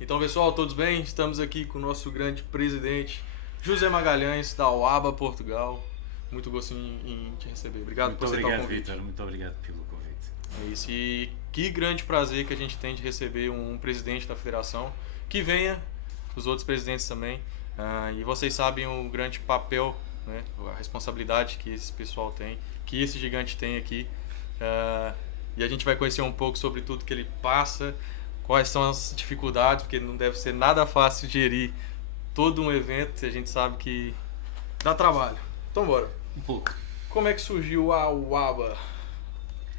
Então, pessoal, todos bem? Estamos aqui com o nosso grande presidente, José Magalhães, da UABA Portugal. Muito gosto em te receber. Obrigado Muito por aceitar o obrigado, convite. Vitor. Muito obrigado pelo convite. É isso. E que grande prazer que a gente tem de receber um presidente da federação, que venha, os outros presidentes também. E vocês sabem o grande papel, né, a responsabilidade que esse pessoal tem, que esse gigante tem aqui. E a gente vai conhecer um pouco sobre tudo que ele passa, quais são as dificuldades, porque não deve ser nada fácil gerir todo um evento, e a gente sabe que dá trabalho. Então bora. Um pouco. Como é que surgiu a UABA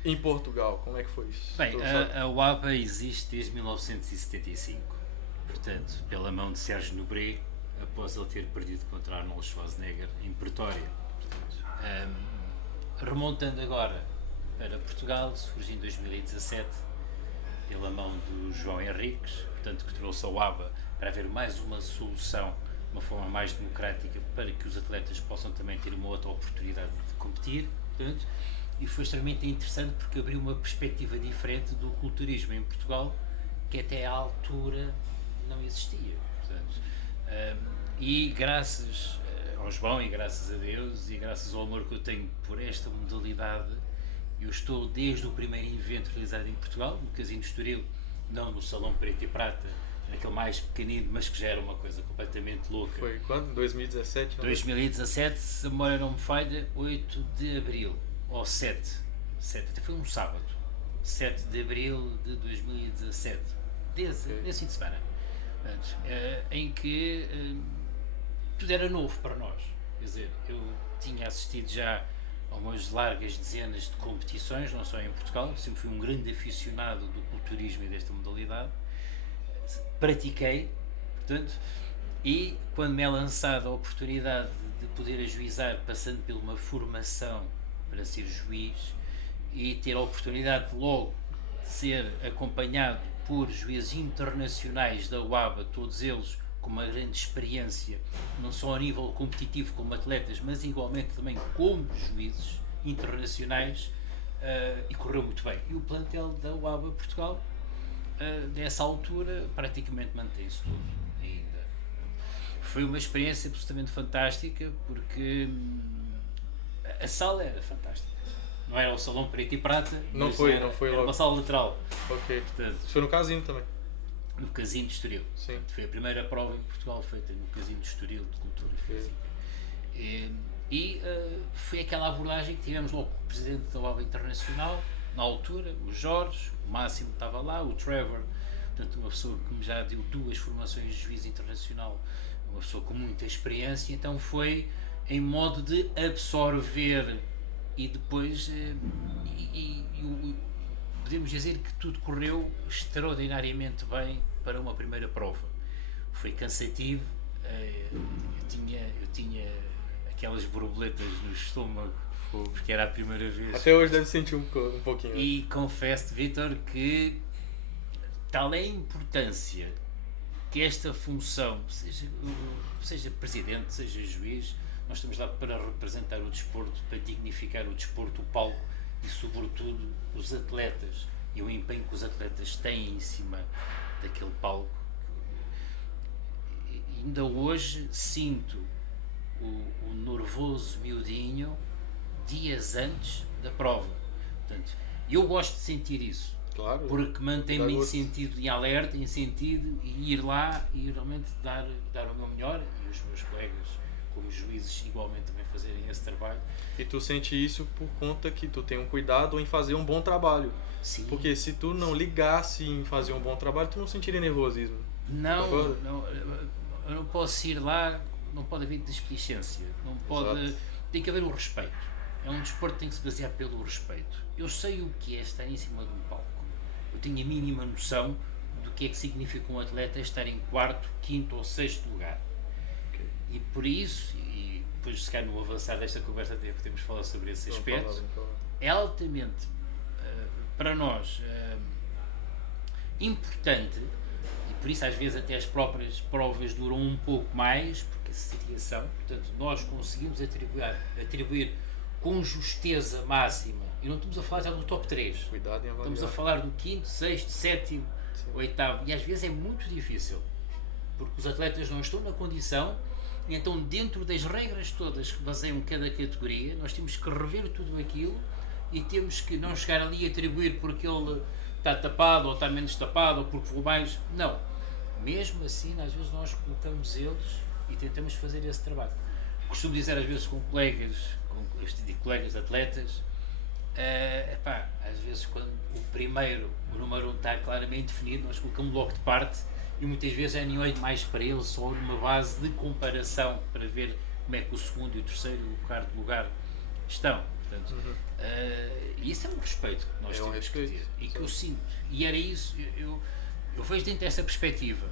em Portugal? Como é que foi isso? Bem, a UABA existe desde 1975. Portanto, pela mão de Sérgio Nobré, após ele ter perdido contra Arnold Schwarzenegger em Pretória. Remontando agora para Portugal, surge em 2017 pela mão do João Henriques, portanto, que trouxe a UABA para haver mais uma solução, uma forma mais democrática para que os atletas possam também ter uma outra oportunidade de competir, portanto, e foi extremamente interessante porque abriu uma perspectiva diferente do culturismo em Portugal, que até à altura não existia, portanto, e graças ao João e graças a Deus e graças ao amor que eu tenho por esta modalidade, eu estou desde o primeiro evento realizado em Portugal, no Casino de Estoril, não no Salão Preto e Prata, naquele mais pequenino, mas que já era uma coisa completamente louca. Foi quando? 2017? 2017, se a memória não me falha, 8 de Abril, ou 7, até foi um sábado, 7 de Abril de 2017, nesse fim de semana, em que tudo era novo para nós, quer dizer, eu tinha assistido já a umas largas dezenas de competições, não só em Portugal, sempre fui um grande aficionado do culturismo e desta modalidade, pratiquei, portanto, e quando me é lançada a oportunidade de poder ajuizar, passando por uma formação para ser juiz e ter a oportunidade de logo de ser acompanhado por juízes internacionais da UABA, todos eles com uma grande experiência, não só a nível competitivo como atletas, mas igualmente também como juízes internacionais, e correu muito bem. E o plantel da UABA Portugal, dessa altura, praticamente mantém-se tudo ainda. Foi uma experiência absolutamente fantástica, porque a sala era fantástica. Não era o Salão Preto e Prata, Não foi era logo. uma sala lateral. Ok. Portanto, Isso foi no Casino também. no Casino de Estoril. Sim. Portanto, foi a primeira prova em Portugal feita no Casino de Estoril de Cultura Física. E foi aquela abordagem que tivemos logo com o presidente da UABA Internacional, na altura, o Jorge, o Máximo estava lá, o Trevor, portanto, uma pessoa que me já deu 2 formações de juiz internacional, uma pessoa com muita experiência, então foi em modo de absorver e depois podemos dizer que tudo correu extraordinariamente bem para uma primeira prova. Foi cansativo, eu tinha aquelas borboletas no estômago, porque era a primeira vez. Até hoje deve sentir um pouquinho. E confesso, Vítor, que tal é a importância que esta função, seja presidente, seja juiz, nós estamos lá para representar o desporto, para dignificar o desporto, o palco e sobretudo os atletas e o empenho que os atletas têm em cima daquele palco. E ainda hoje sinto o nervoso miudinho dias antes da prova. Portanto, eu gosto de sentir isso. Claro. Porque mantém-me em sentido, em alerta, em sentido e ir lá e realmente dar o meu melhor, e os meus colegas como juízes igualmente também fazerem esse trabalho. E tu sente isso por conta que tu tem um cuidado em fazer um bom trabalho. Sim. Porque se tu não ligasse em fazer um bom trabalho, tu não sentiria nervosismo. Não, eu não posso ir lá, não pode haver desplicência, não pode, Exato. tem que haver o respeito. É um desporto que tem que se basear pelo respeito. Eu sei o que é estar em cima de um palco. Eu tenho a mínima noção do que é que significa um atleta estar em 4º, 5º ou 6º lugar. Okay. E por isso, e depois se calhar no avançar desta conversa até podemos falar sobre esse aspecto, é altamente para nós importante, e por isso às vezes até as próprias provas duram um pouco mais, porque a seriação, portanto nós conseguimos atribuir com justeza máxima, e não estamos a falar já do top 3, Cuidado em avaliar. estamos a falar do 5º, 6º, 7º, oitavo, e às vezes é muito difícil, porque os atletas não estão na condição, e então dentro das regras todas que baseiam cada categoria, nós temos que rever tudo aquilo e temos que não chegar ali e atribuir porque ele está tapado ou está menos tapado ou porque voou mais, não. Mesmo assim, às vezes nós colocamos eles e tentamos fazer esse trabalho. Costumo dizer às vezes com colegas, colegas atletas, às vezes quando o número 1 está claramente definido, nós colocamos logo de parte e muitas vezes é nem olho mais para ele, só uma base de comparação para ver como é que o segundo e o terceiro e o quarto lugar estão. Portanto, e isso é um respeito que nós temos que ter e que eu sinto. E era isso, eu vejo dentro dessa perspectiva.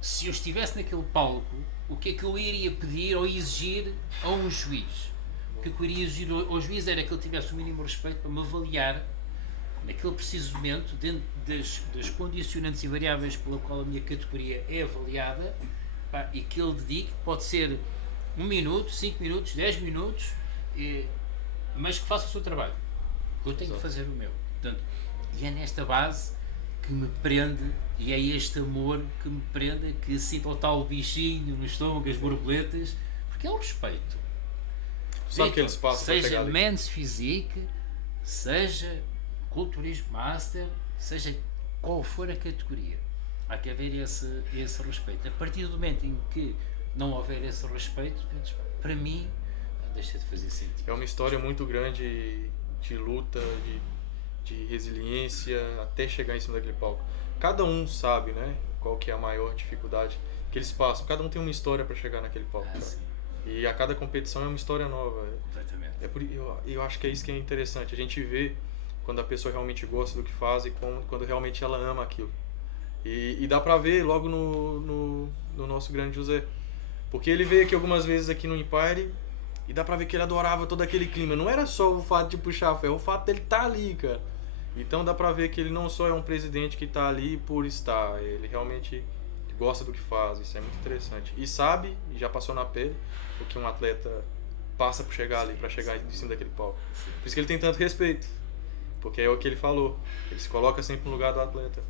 Se eu estivesse naquele palco, o que é que eu iria pedir ou exigir a um juiz? O que é que eu iria exigir ao juiz era que ele tivesse o mínimo respeito para me avaliar naquele preciso momento, dentro das condicionantes e variáveis pela qual a minha categoria é avaliada, e que ele dedique, pode ser 1 minuto, 5 minutos, 10 minutos, mas que faça o seu trabalho. Eu tenho que fazer o meu. Portanto, e é nesta base que me prende, e é este amor que me prende, que sinto o tal bichinho no estômago, as borboletas, porque é o respeito. Sabe que eles passam, seja men's physique, seja culturismo master, seja qual for a categoria, há que haver esse respeito. A partir do momento em que não houver esse respeito, para mim, deixa de fazer sentido. É uma história muito grande de luta, de resiliência, até chegar em cima daquele palco. Cada um sabe, né, qual que é a maior dificuldade que eles passam. Cada um tem uma história para chegar naquele palco. E a cada competição é uma história nova. Completamente. Eu acho que é isso que é interessante. A gente vê quando a pessoa realmente gosta do que faz e quando realmente ela ama aquilo. E dá pra ver logo no nosso grande José. Porque ele veio aqui algumas vezes aqui no Empire e dá pra ver que ele adorava todo aquele clima. Não era só o fato de puxar ferro, o fato dele estar ali, cara. Então dá pra ver que ele não só é um presidente que tá ali por estar, ele realmente gosta do que faz. Isso é muito interessante. E sabe, e já passou na pele, o que um atleta passa por chegar ali, pra chegar em cima daquele palco. Por isso que ele tem tanto respeito. Porque é o que ele falou. Ele se coloca sempre no lugar do atleta.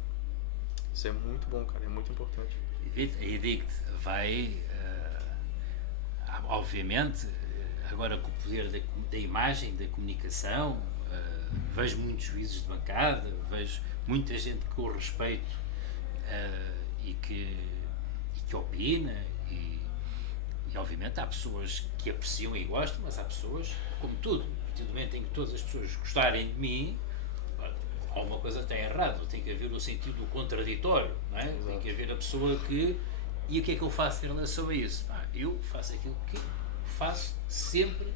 Isso é muito bom, cara. É muito importante. E digo-te, vai... obviamente, agora com o poder da imagem, da comunicação, vejo muitos juízes de bancada, vejo muita gente que eu respeito e que opina e obviamente há pessoas que apreciam e gostam, mas há pessoas, como tudo, a partir do momento em que todas as pessoas gostarem de mim, alguma coisa está errada, tem que haver o sentido contraditório, não é? Tem que haver a pessoa que... E o que é que eu faço em relação a isso? Eu faço aquilo que faço sempre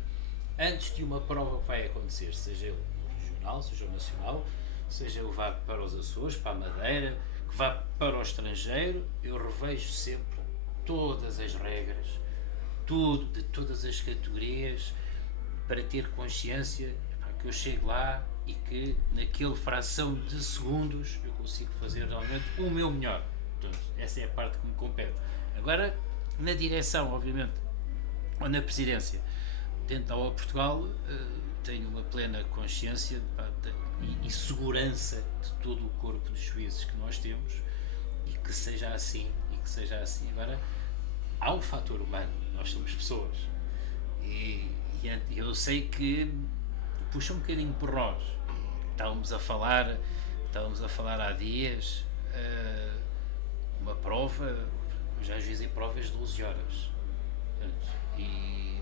antes de uma prova que vai acontecer, seja ele regional, seja o nacional, seja eu vá para os Açores, para a Madeira, que vá para o estrangeiro, eu revejo sempre todas as regras, tudo, de todas as categorias, para ter consciência que eu chego lá e que naquele fração de segundos eu consigo fazer realmente o meu melhor. Portanto, essa é a parte que me compete. Agora, na direção, obviamente, ou na presidência, dentro da OA Portugal, tenho uma plena consciência e segurança de todo o corpo de juízes que nós temos e que seja assim. Agora, há um fator humano, nós somos pessoas e eu sei que puxa um bocadinho por nós. Estávamos a falar há dias, uma prova, eu já juizei provas de 12 horas. Portanto, e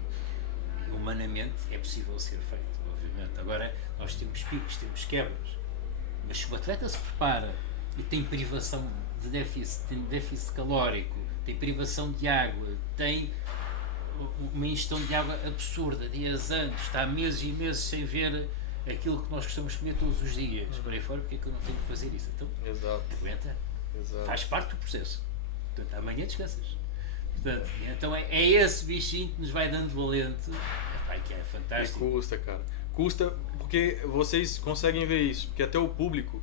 humanamente é possível ser feito, obviamente. Agora, nós temos picos, temos quebras, mas se o atleta se prepara e tem privação de déficit, tem déficit calórico, tem privação de água, tem uma ingestão de água absurda, dias antes, está meses e meses sem ver aquilo que nós gostamos de comer todos os dias, por aí fora, porque é que eu não tenho que fazer isso? Então, aguenta, faz parte do processo. Portanto, amanhã descansas. Portanto, então é esse bichinho que nos vai dando o alento, que é fantástico. E custa, cara. Custa porque vocês conseguem ver isso, porque até o público,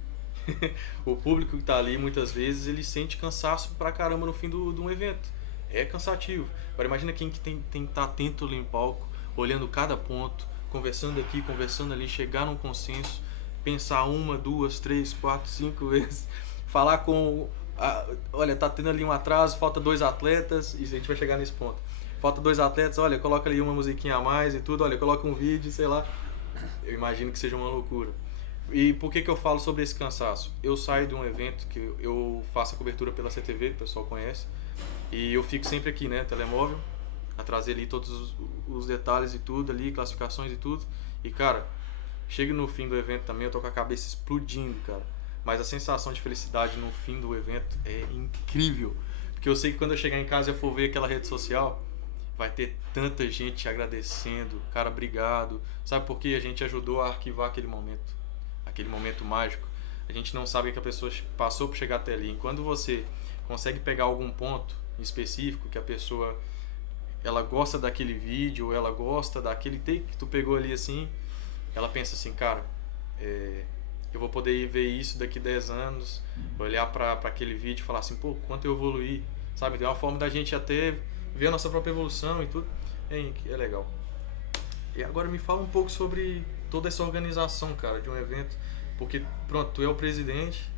o público que está ali, muitas vezes, ele sente cansaço pra caramba no fim de um evento. É cansativo. Agora imagina quem que tem que estar atento ali em palco, olhando cada ponto, conversando aqui, conversando ali, chegar num consenso, pensar 1, 2, 3, 4, 5 vezes, falar com... olha, tá tendo ali um atraso, falta 2 atletas, e a gente vai chegar nesse ponto. Falta 2 atletas, olha, coloca ali uma musiquinha a mais e tudo, olha, coloca um vídeo, sei lá. Eu imagino que seja uma loucura. E por que eu falo sobre esse cansaço? Eu saio de um evento que eu faço a cobertura pela CTV, o pessoal conhece, e eu fico sempre aqui, né, telemóvel, a trazer ali todos os detalhes e tudo ali, classificações e tudo. E, cara, chega no fim do evento também, eu tô com a cabeça explodindo, cara. Mas a sensação de felicidade no fim do evento é incrível. Porque eu sei que quando eu chegar em casa e eu for ver aquela rede social, vai ter tanta gente agradecendo. Cara, obrigado. Sabe por quê? A gente ajudou a arquivar aquele momento mágico. A gente não sabe o que a pessoa passou para chegar até ali. E quando você consegue pegar algum ponto específico que a pessoa ela gosta daquele vídeo, ela gosta daquele take que tu pegou ali assim, ela pensa assim, cara, eu vou poder ver isso daqui 10 anos, olhar para aquele vídeo e falar assim, pô, quanto eu evoluí, sabe? Tem uma forma da gente até ver a nossa própria evolução e tudo, é legal. E agora me fala um pouco sobre toda essa organização, cara, de um evento, porque, pronto, tu é o presidente,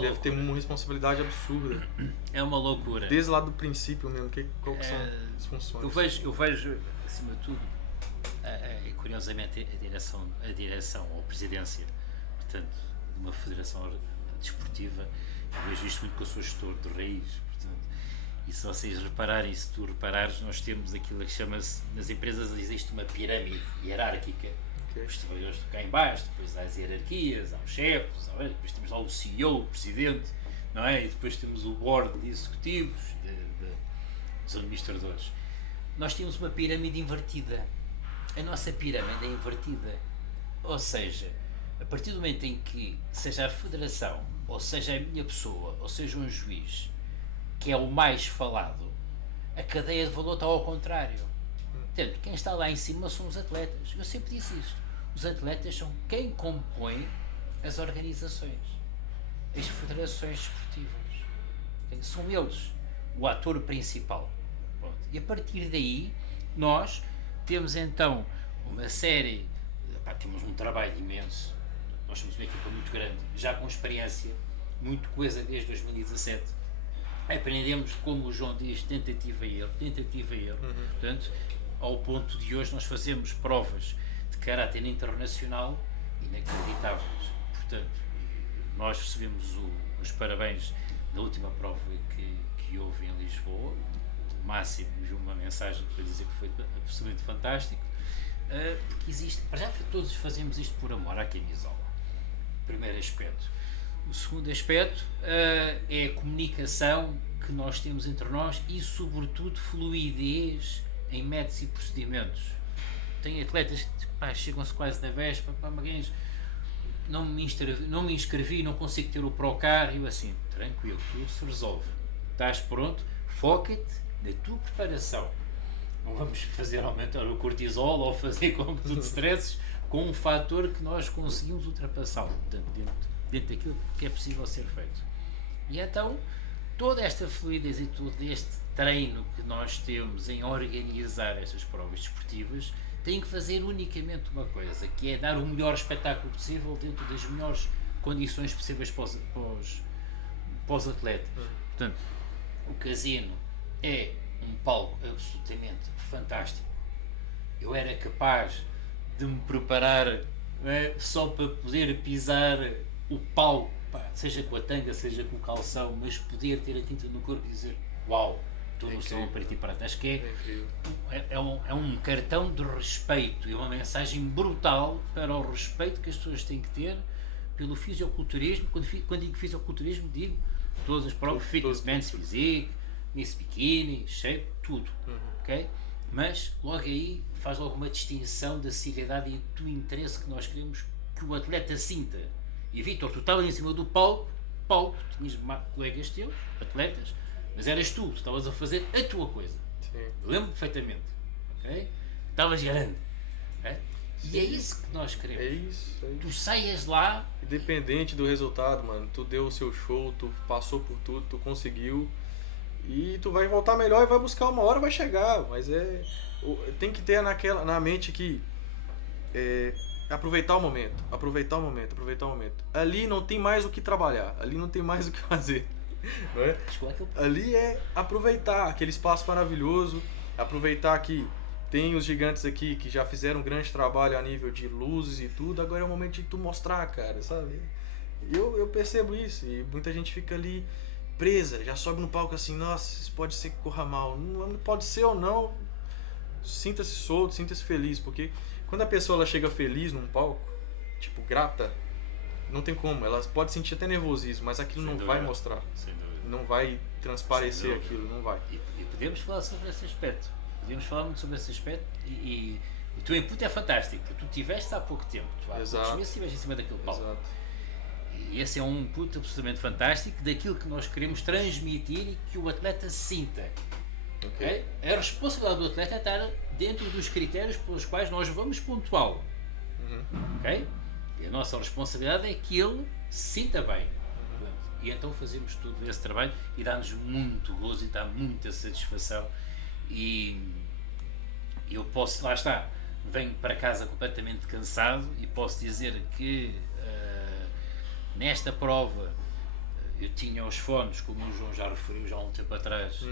deve ter uma responsabilidade absurda. É uma loucura. Desde lá do princípio mesmo, qual que são as funções? Eu vejo, acima de tudo, curiosamente, a direção ou presidência, portanto, de uma federação desportiva, eu vejo isto muito que eu sou gestor de raiz, portanto, e se vocês repararem, se tu reparares, nós temos aquilo que chama-se, nas empresas existe uma pirâmide hierárquica. Os trabalhadores estão cá em baixo, depois há as hierarquias, há os chefes, depois temos lá o CEO, o presidente, não é? E depois temos o board de executivos, dos administradores. Nós temos uma pirâmide invertida. A nossa pirâmide é invertida. Ou seja, a partir do momento em que seja a federação, ou seja a minha pessoa, ou seja um juiz, que é o mais falado, a cadeia de valor está ao contrário. Portanto, quem está lá em cima são os atletas. Eu sempre disse isto. Os atletas são quem compõe as organizações, as federações esportivas. São eles o ator principal. Pronto. E a partir daí, nós temos então uma série, temos um trabalho imenso. Nós somos uma equipa muito grande, já com experiência, muito coesa desde 2017. Aprendemos, como o João diz, tentativa e erro. Portanto, ao ponto de hoje nós fazemos provas de caráter internacional inacreditáveis. Portanto, nós recebemos os parabéns da última prova que houve em Lisboa. O Máximo enviou uma mensagem para dizer que foi absolutamente fantástico, porque existe, para já todos fazemos isto por amor à camisola. Primeiro aspecto. O segundo aspecto é a comunicação que nós temos entre nós e, sobretudo, fluidez em métodos e procedimentos. Tem atletas que chegam-se quase da véspera, Magalhães, não me inscrevi, não consigo ter o Procar, e eu assim, tranquilo, tudo se resolve. Estás pronto? Foca-te na tua preparação. Não vamos fazer aumentar o cortisol ou fazer com que tu te stresses com um fator que nós conseguimos ultrapassar, portanto, dentro daquilo que é possível ser feito. E então, toda esta fluidez e todo este treino que nós temos em organizar estas provas desportivas tem que fazer unicamente uma coisa, que é dar o melhor espetáculo possível dentro das melhores condições possíveis para os atletas. Portanto, o casino é um palco absolutamente fantástico. Eu era capaz de me preparar só para poder pisar o palco, seja com a tanga, seja com o calção, mas poder ter a tinta no corpo e dizer uau, estou no céu para ti para trás. Acho que é um cartão de respeito e uma mensagem brutal para o respeito que as pessoas têm que ter pelo fisiculturismo. Quando digo fisiculturismo, digo todas as provas, fitness, men's physique, miss bikini, shape, tudo, ok? Mas logo aí faz logo uma distinção da seriedade e do interesse que nós queremos que o atleta sinta. E Vítor, tu estavas em cima do palco, tinhas colegas teus, atletas, mas eras tu estavas a fazer a tua coisa. Sim. Lembro perfeitamente, ok? Estavas grande. Okay? E é isso que nós queremos. É isso. Tu saias lá... Independente do resultado, mano, tu deu o seu show, tu passou por tudo, tu conseguiu, e tu vai voltar melhor e vai buscar uma hora, vai chegar, mas tem que ter na mente que aproveitar o momento, aproveitar o momento, aproveitar o momento. Ali não tem mais o que trabalhar, ali não tem mais o que fazer. Não é? Ali é aproveitar aquele espaço maravilhoso, aproveitar que tem os gigantes aqui que já fizeram um grande trabalho a nível de luzes e tudo, agora é o momento de tu mostrar, cara, sabe? Eu percebo isso e muita gente fica ali presa, já sobe no palco assim, nossa, isso pode ser que corra mal. Não pode ser ou não, sinta-se solto, sinta-se feliz, porque quando a pessoa ela chega feliz num palco, tipo, grata, não tem como, ela pode sentir até nervosismo, mas aquilo não vai mostrar, não vai transparecer aquilo, não vai. E podemos falar sobre esse aspecto, podemos falar muito sobre esse aspecto e o teu input é fantástico, porque tu tiveste há pouco tempo, tu há poucos meses estiveste em cima daquele palco. Exato. E esse é um input absolutamente fantástico daquilo que nós queremos transmitir e que o atleta sinta. Okay? A responsabilidade do atleta é estar dentro dos critérios pelos quais nós vamos pontuá-lo. Okay? E a nossa responsabilidade é que ele se sinta bem. E então fazemos tudo esse trabalho e dá-nos muito gozo e dá muita satisfação. E eu posso, lá está, venho para casa completamente cansado e posso dizer que nesta prova eu tinha os fones, como o João já referiu já há um tempo atrás,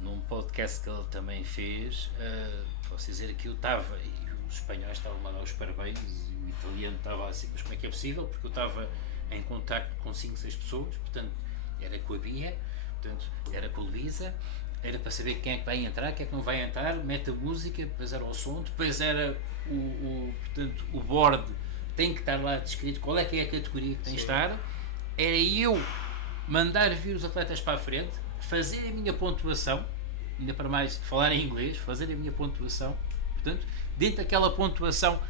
num podcast que ele também fez. Posso dizer que eu estava, e os espanhóis estavam a mandar os parabéns, e o italiano estava assim, mas como é que é possível? Porque eu estava em contacto com 5, 6 pessoas, portanto, era com a Bia, portanto, era com a Luísa, era para saber quem é que vai entrar, quem é que não vai entrar, mete a música, depois era o som, depois era portanto, o board, tem que estar lá descrito qual é que é a categoria que tem que estar, era eu mandar vir os atletas para a frente, fazer a minha pontuação, ainda para mais falar em inglês, fazer a minha pontuação, portanto, dentro daquela pontuação,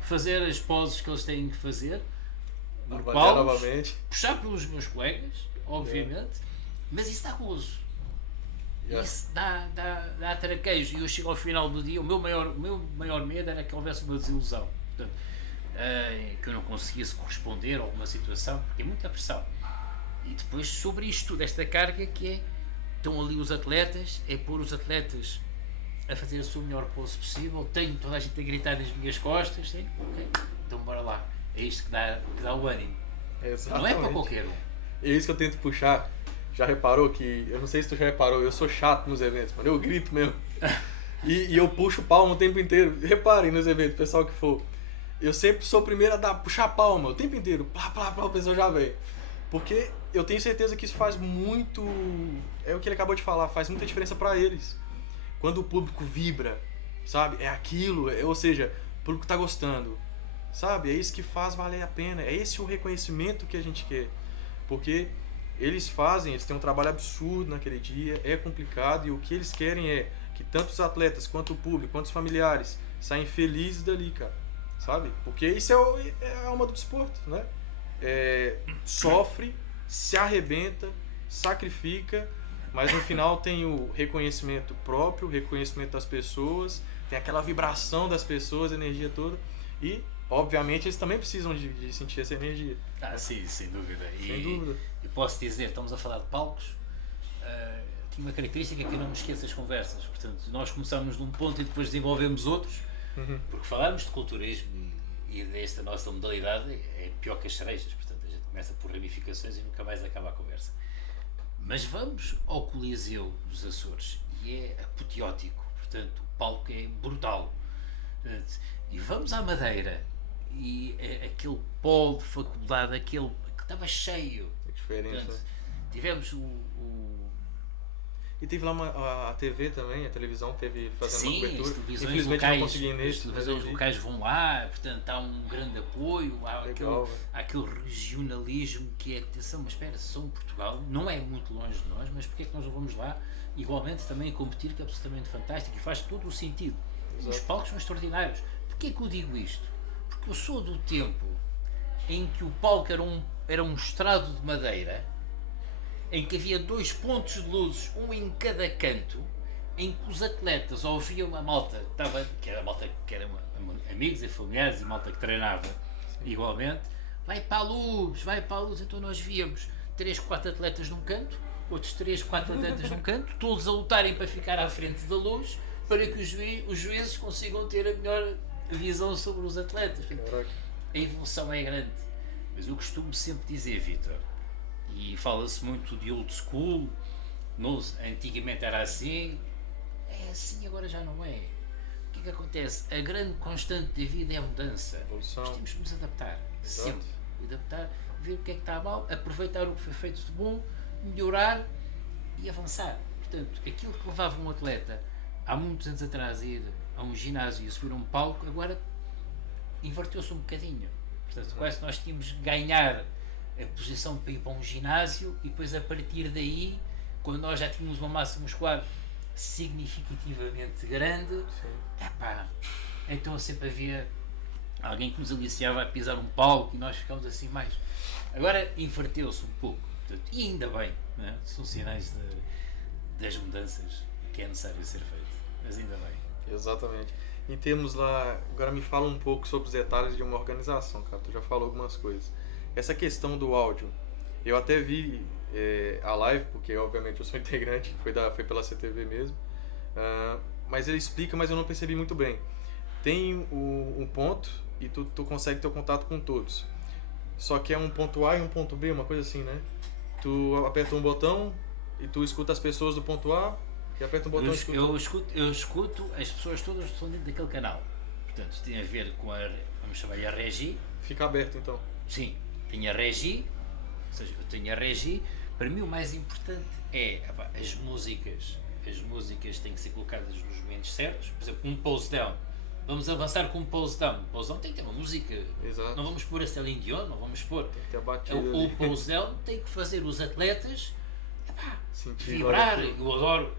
fazer as poses que eles têm que fazer, puxar pelos meus colegas, obviamente, mas isso dá gozo. Isso dá traquejo. E eu chego ao final do dia, o meu maior medo era que houvesse uma desilusão. Portanto, que eu não conseguisse corresponder a alguma situação, porque é muita pressão. E depois sobre isto tudo, esta carga que é, estão ali os atletas, é pôr os atletas a fazer a sua melhor pose possível, tenho toda a gente a gritar nas minhas costas, ok, então bora lá, é isto que dá o ânimo. Não é para qualquer um. É isso que eu tento puxar. Já reparou que, eu não sei se tu já reparou, eu sou chato nos eventos, mano, eu grito mesmo. E eu puxo palma o tempo inteiro. Reparem nos eventos, pessoal que for. Eu sempre sou o primeiro a puxar palma o tempo inteiro. Plá, plá, plá, o pessoal já vem. Porque eu tenho certeza que isso faz muito... É o que ele acabou de falar, faz muita diferença pra eles. Quando o público vibra, sabe? É aquilo, ou seja, o público tá gostando. Sabe? É isso que faz valer a pena. É esse o reconhecimento que a gente quer. Porque eles têm um trabalho absurdo naquele dia, é complicado, e o que eles querem é que tanto os atletas, quanto o público, quanto os familiares saem felizes dali, cara, sabe? Porque isso é a alma do desporto, né? Sofre, se arrebenta, sacrifica, mas no final tem o reconhecimento próprio, o reconhecimento das pessoas, tem aquela vibração das pessoas, a energia toda, e obviamente eles também precisam de sentir essa energia. Sim, sem dúvida. Sem dúvida. E posso dizer, estamos a falar de palcos, tinha uma característica que eu não me esqueço as conversas. Portanto, nós começamos num ponto e depois desenvolvemos outros, porque falarmos de culturismo e desta nossa modalidade é pior que as cerejas. Portanto, a gente começa por ramificações e nunca mais acaba a conversa. Mas vamos ao Coliseu dos Açores e é apoteótico. Portanto, o palco é brutal. Portanto, e vamos à Madeira e é aquele polo de faculdade, aquele que estava cheio. É diferente. Portanto, tivemos E teve lá a TV também, a televisão teve fazendo uma cobertura. As televisões infelizmente locais, não consegui nesse. As televisões locais vão lá, portanto há um grande apoio, há aquele regionalismo que é, atenção, mas espera, são Portugal, não é muito longe de nós, mas porque é que nós não vamos lá igualmente também a competir, que é absolutamente fantástico e faz todo o sentido. Os palcos são extraordinários. Porquê que eu digo isto? Porque eu sou do tempo em que o palco era um estrado de madeira, em que havia 2 pontos de luzes, um em cada canto, em que os atletas ouviam a malta, que era amigos e familiares e malta que treinava igualmente, vai para a luz, então nós víamos 3, 4 atletas num canto, outros 3, 4 atletas num canto, todos a lutarem para ficar à frente da luz, para que os juízes consigam ter a visão sobre os atletas. Caraca. A evolução é grande. Mas eu costumo sempre dizer, Vítor, e fala-se muito de old school, antigamente era assim, é assim, agora já não é. O que é que acontece? A grande constante da vida é a mudança. Evolução. Nós temos que nos adaptar. Exato. Sempre. Adaptar, ver o que é que está mal, aproveitar o que foi feito de bom, melhorar e avançar. Portanto, aquilo que levava um atleta há muitos anos atrás a ir a um ginásio e a subir a um palco, agora inverteu-se um bocadinho. Portanto, quase nós tínhamos de ganhar a posição para ir para um ginásio e depois a partir daí, quando nós já tínhamos uma massa muscular significativamente grande, então sempre havia alguém que nos aliciava a pisar um palco e nós ficámos assim mais. Agora inverteu-se um pouco, portanto, e ainda bem, não é? São sinais das mudanças que é necessário ser feito, mas ainda bem. Exatamente. Em termos lá, agora me fala um pouco sobre os detalhes de uma organização, cara. Tu já falou algumas coisas. Essa questão do áudio, eu até vi a live, porque obviamente eu sou integrante, foi pela CTV mesmo, mas ele explica, mas eu não percebi muito bem. Tem um ponto e tu consegue ter o contato com todos. Só que é um ponto A e um ponto B, uma coisa assim, né? Tu aperta um botão e tu escuta as pessoas do ponto A e aperta um botão e escuta. Eu escuto as pessoas todas que estão dentro daquele canal. Portanto, tem a ver com vamos chamar-lhe a regi. Fica aberto então. Sim, tem a regi, ou seja, eu tenho a regi. Para mim o mais importante é as músicas. As músicas têm que ser colocadas nos momentos certos. Por exemplo, um pose down. Vamos avançar com um pose down. O pose down tem que ter uma música. Exato. Não vamos pôr a Celine Dion, não vamos pôr. Tem que ter a batida O pose down tem que fazer os atletas vibrar. Eu adoro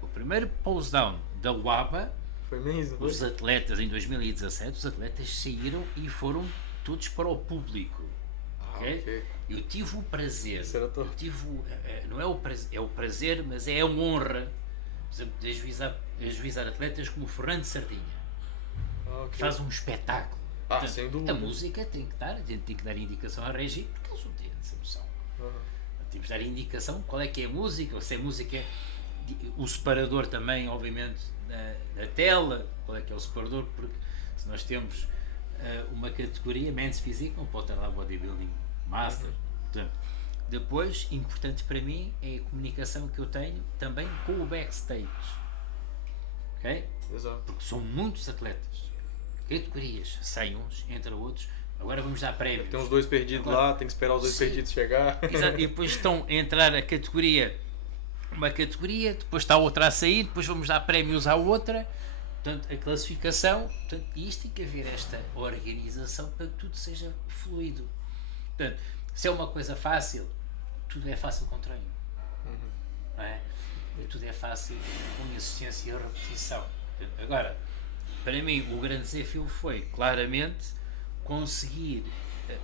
o primeiro pose down da UABA. Foi mesmo? Os atletas em 2017, os atletas saíram e foram todos para o público. Okay? Eu tive o prazer, não é o prazer, é o prazer, mas é a honra, por exemplo, de ajuizar atletas como o Fernando Sardinha, que faz um espetáculo. Portanto, sem dúvida. A música tem que dar, a gente tem que dar indicação à regi, porque eles não têm essa noção. Temos de dar indicação qual é que é a música, ou se a música é o separador também, obviamente, na tela, qual é que é o separador, porque se nós temos uma categoria Men's Physique, não pode ter lá Bodybuilding Master. Portanto, depois, importante para mim é a comunicação que eu tenho também com o backstage. Ok? Exato. Porque são muitos atletas, categorias, saem uns, entram outros. Agora vamos dar prémios. Tem uns dois perdidos lá, tem que esperar os dois perdidos chegar. Exato. E depois estão a entrar a categoria, uma categoria, depois está a outra a sair, depois vamos dar prémios à outra. Portanto, a classificação, isto tem que haver esta organização para que tudo seja fluido. Portanto, se é uma coisa fácil, tudo é fácil com treino. Não é? E tudo é fácil com insistência e repetição. Portanto, agora, para mim, o grande desafio foi, claramente, conseguir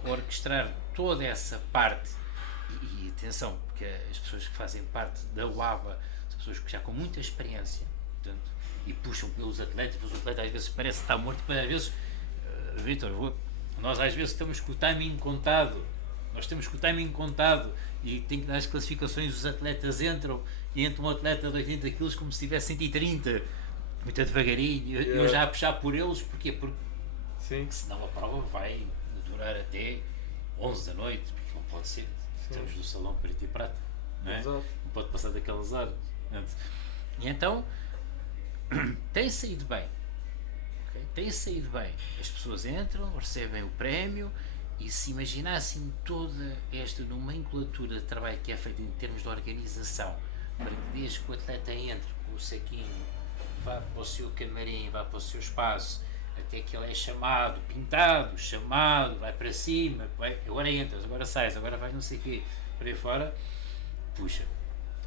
orquestrar toda essa parte. E atenção, porque as pessoas que fazem parte da UABA são pessoas que já com muita experiência, portanto, e puxam pelos atletas, pois o atleta às vezes parece estar morto, mas às vezes, Vítor, nós às vezes estamos com o timing contado, e tem que dar as classificações, os atletas entram, e entra um atleta de 80 kg como se tivesse 130, muito devagarinho, eu já a puxar por eles, porquê? Porque senão a prova vai durar até 11 da noite, porque não pode ser, estamos no salão preto e prata, não é? Não pode passar daquelas horas. E então, tem saído bem. Tem saído bem. As pessoas entram, recebem o prémio e se imaginassem toda esta nomenclatura de trabalho que é feita em termos de organização, para que desde que o atleta entre com o saquinho, vá para o seu camarim, vá para o seu espaço, até que ele é chamado, pintado, vai para cima, agora entras, agora sais, agora vais não sei o quê, por aí fora, puxa.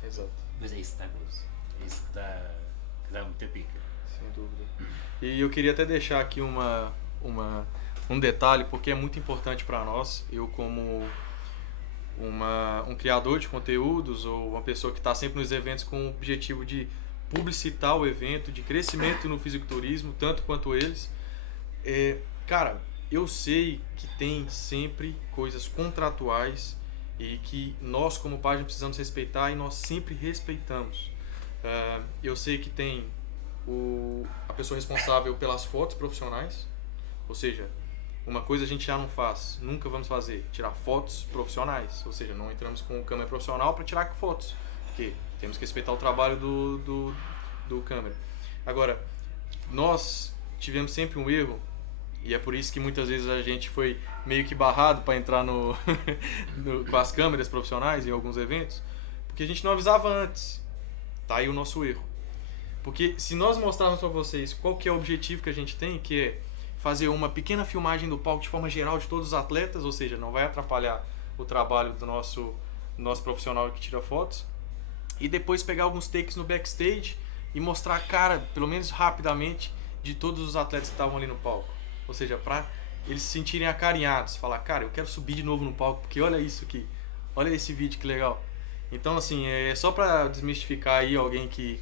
Exato. Mas é isso que dá gozo. É isso que dá muita pica. Sem dúvida. E eu queria até deixar aqui um detalhe, porque é muito importante para nós. Eu, como um criador de conteúdos ou uma pessoa que está sempre nos eventos com o objetivo de publicitar o evento, de crescimento no fisiculturismo, tanto quanto eles, cara, eu sei que tem sempre coisas contratuais e que nós, como página, precisamos respeitar e nós sempre respeitamos. Eu sei que tem a pessoa responsável pelas fotos profissionais, ou seja, uma coisa a gente já não faz, nunca vamos fazer, tirar fotos profissionais, ou seja, não entramos com câmera profissional para tirar fotos, porque temos que respeitar o trabalho do câmera. Agora, nós tivemos sempre um erro, e é por isso que muitas vezes a gente foi meio que barrado para entrar com as câmeras profissionais em alguns eventos, porque a gente não avisava antes. Tá aí o nosso erro. Porque se nós mostrarmos para vocês qual que é o objetivo que a gente tem, que é fazer uma pequena filmagem do palco de forma geral de todos os atletas, ou seja, não vai atrapalhar o trabalho do nosso profissional que tira fotos, e depois pegar alguns takes no backstage e mostrar a cara, pelo menos rapidamente, de todos os atletas que estavam ali no palco. Ou seja, para eles se sentirem acarinhados, falar, cara, eu quero subir de novo no palco, porque olha isso aqui, olha esse vídeo que legal. Então, assim, é só para desmistificar aí alguém que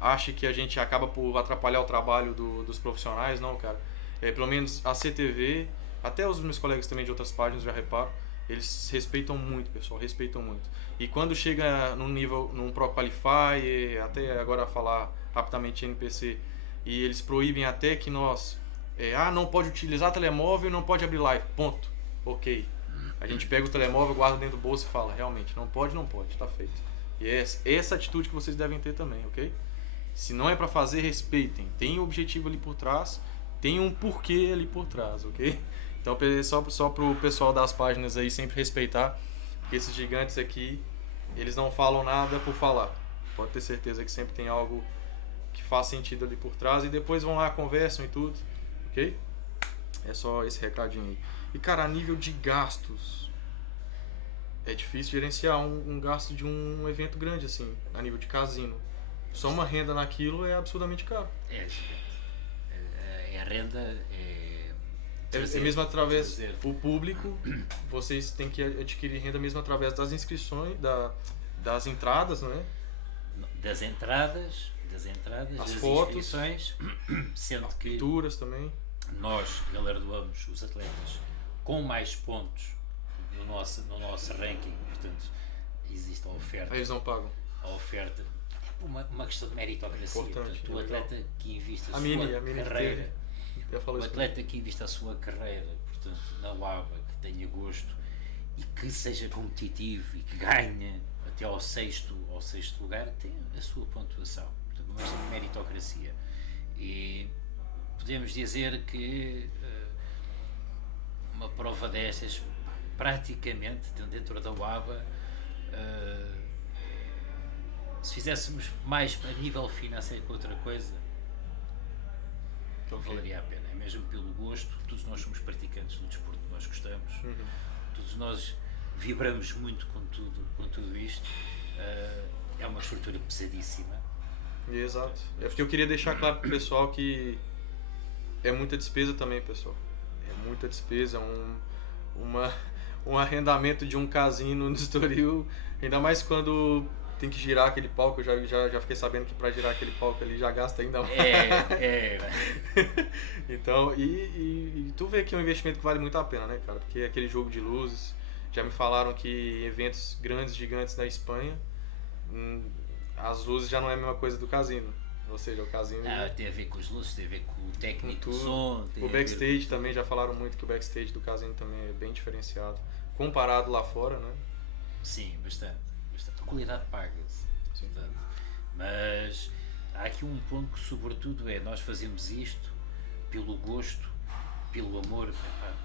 acha que a gente acaba por atrapalhar o trabalho dos profissionais, não, cara. Pelo menos a CTV, até os meus colegas também de outras páginas já reparo, eles respeitam muito, pessoal, respeitam muito. E quando chega num nível, num Pro Qualify, até agora falar rapidamente NPC, e eles proíbem até que nós, não pode utilizar telemóvel, não pode abrir live, ponto, ok. A gente pega o telemóvel, guarda dentro do bolso e fala, realmente, não pode, tá feito. E é essa atitude que vocês devem ter também, ok? Se não é pra fazer, respeitem. Tem um objetivo ali por trás, tem um porquê ali por trás, ok? Então, só pro pessoal das páginas aí sempre respeitar, porque esses gigantes aqui, eles não falam nada por falar. Pode ter certeza que sempre tem algo que faz sentido ali por trás e depois vão lá, conversam e tudo, ok? É só esse recadinho aí. E, cara, a nível de gastos, é difícil gerenciar um gasto de um evento grande, assim, a nível de casino. Só uma renda naquilo é absurdamente caro. É a renda, é mesmo através do público, vocês têm que adquirir renda mesmo através das inscrições, das entradas, não é? Das entradas, as das fotos, inscrições, sendo que pinturas também. Nós galardoamos os atletas com mais pontos no nosso ranking, portanto existe a oferta. Eles não pagam. A oferta é uma questão de meritocracia. Importante, portanto, o atleta que investe a Mini sua carreira, o atleta que investe a sua carreira, portanto, na UABA, que tenha gosto e que seja competitivo e que ganhe até ao sexto lugar, tem a sua pontuação. Portanto, uma questão de meritocracia. E podemos dizer que uma prova destas, praticamente, dentro da UABA, se fizéssemos mais a nível financeiro que outra coisa, valeria a pena. É mesmo pelo gosto, todos nós somos praticantes do desporto que nós gostamos, todos nós vibramos muito com tudo isto. É uma estrutura pesadíssima. Exato. É porque eu queria deixar claro pro pessoal que é muita despesa também, pessoal. É muita despesa, um arrendamento de um casino no Estoril, ainda mais quando tem que girar aquele palco. Eu já fiquei sabendo que para girar aquele palco ali já gasta ainda mais. Então, e tu vê que é um investimento que vale muito a pena, né, cara? Porque é aquele jogo de luzes. Já me falaram que eventos grandes, gigantes na Espanha, as luzes já não é a mesma coisa do casino. Ou seja, o casino... tem a ver com as luzes, tem a ver com o técnico de som. O backstage também, já falaram muito que o backstage do casino também é bem diferenciado. Comparado lá fora, né? Sim, bastante. A qualidade paga-se. Mas há aqui um ponto que, sobretudo, nós fazemos isto pelo gosto, pelo amor,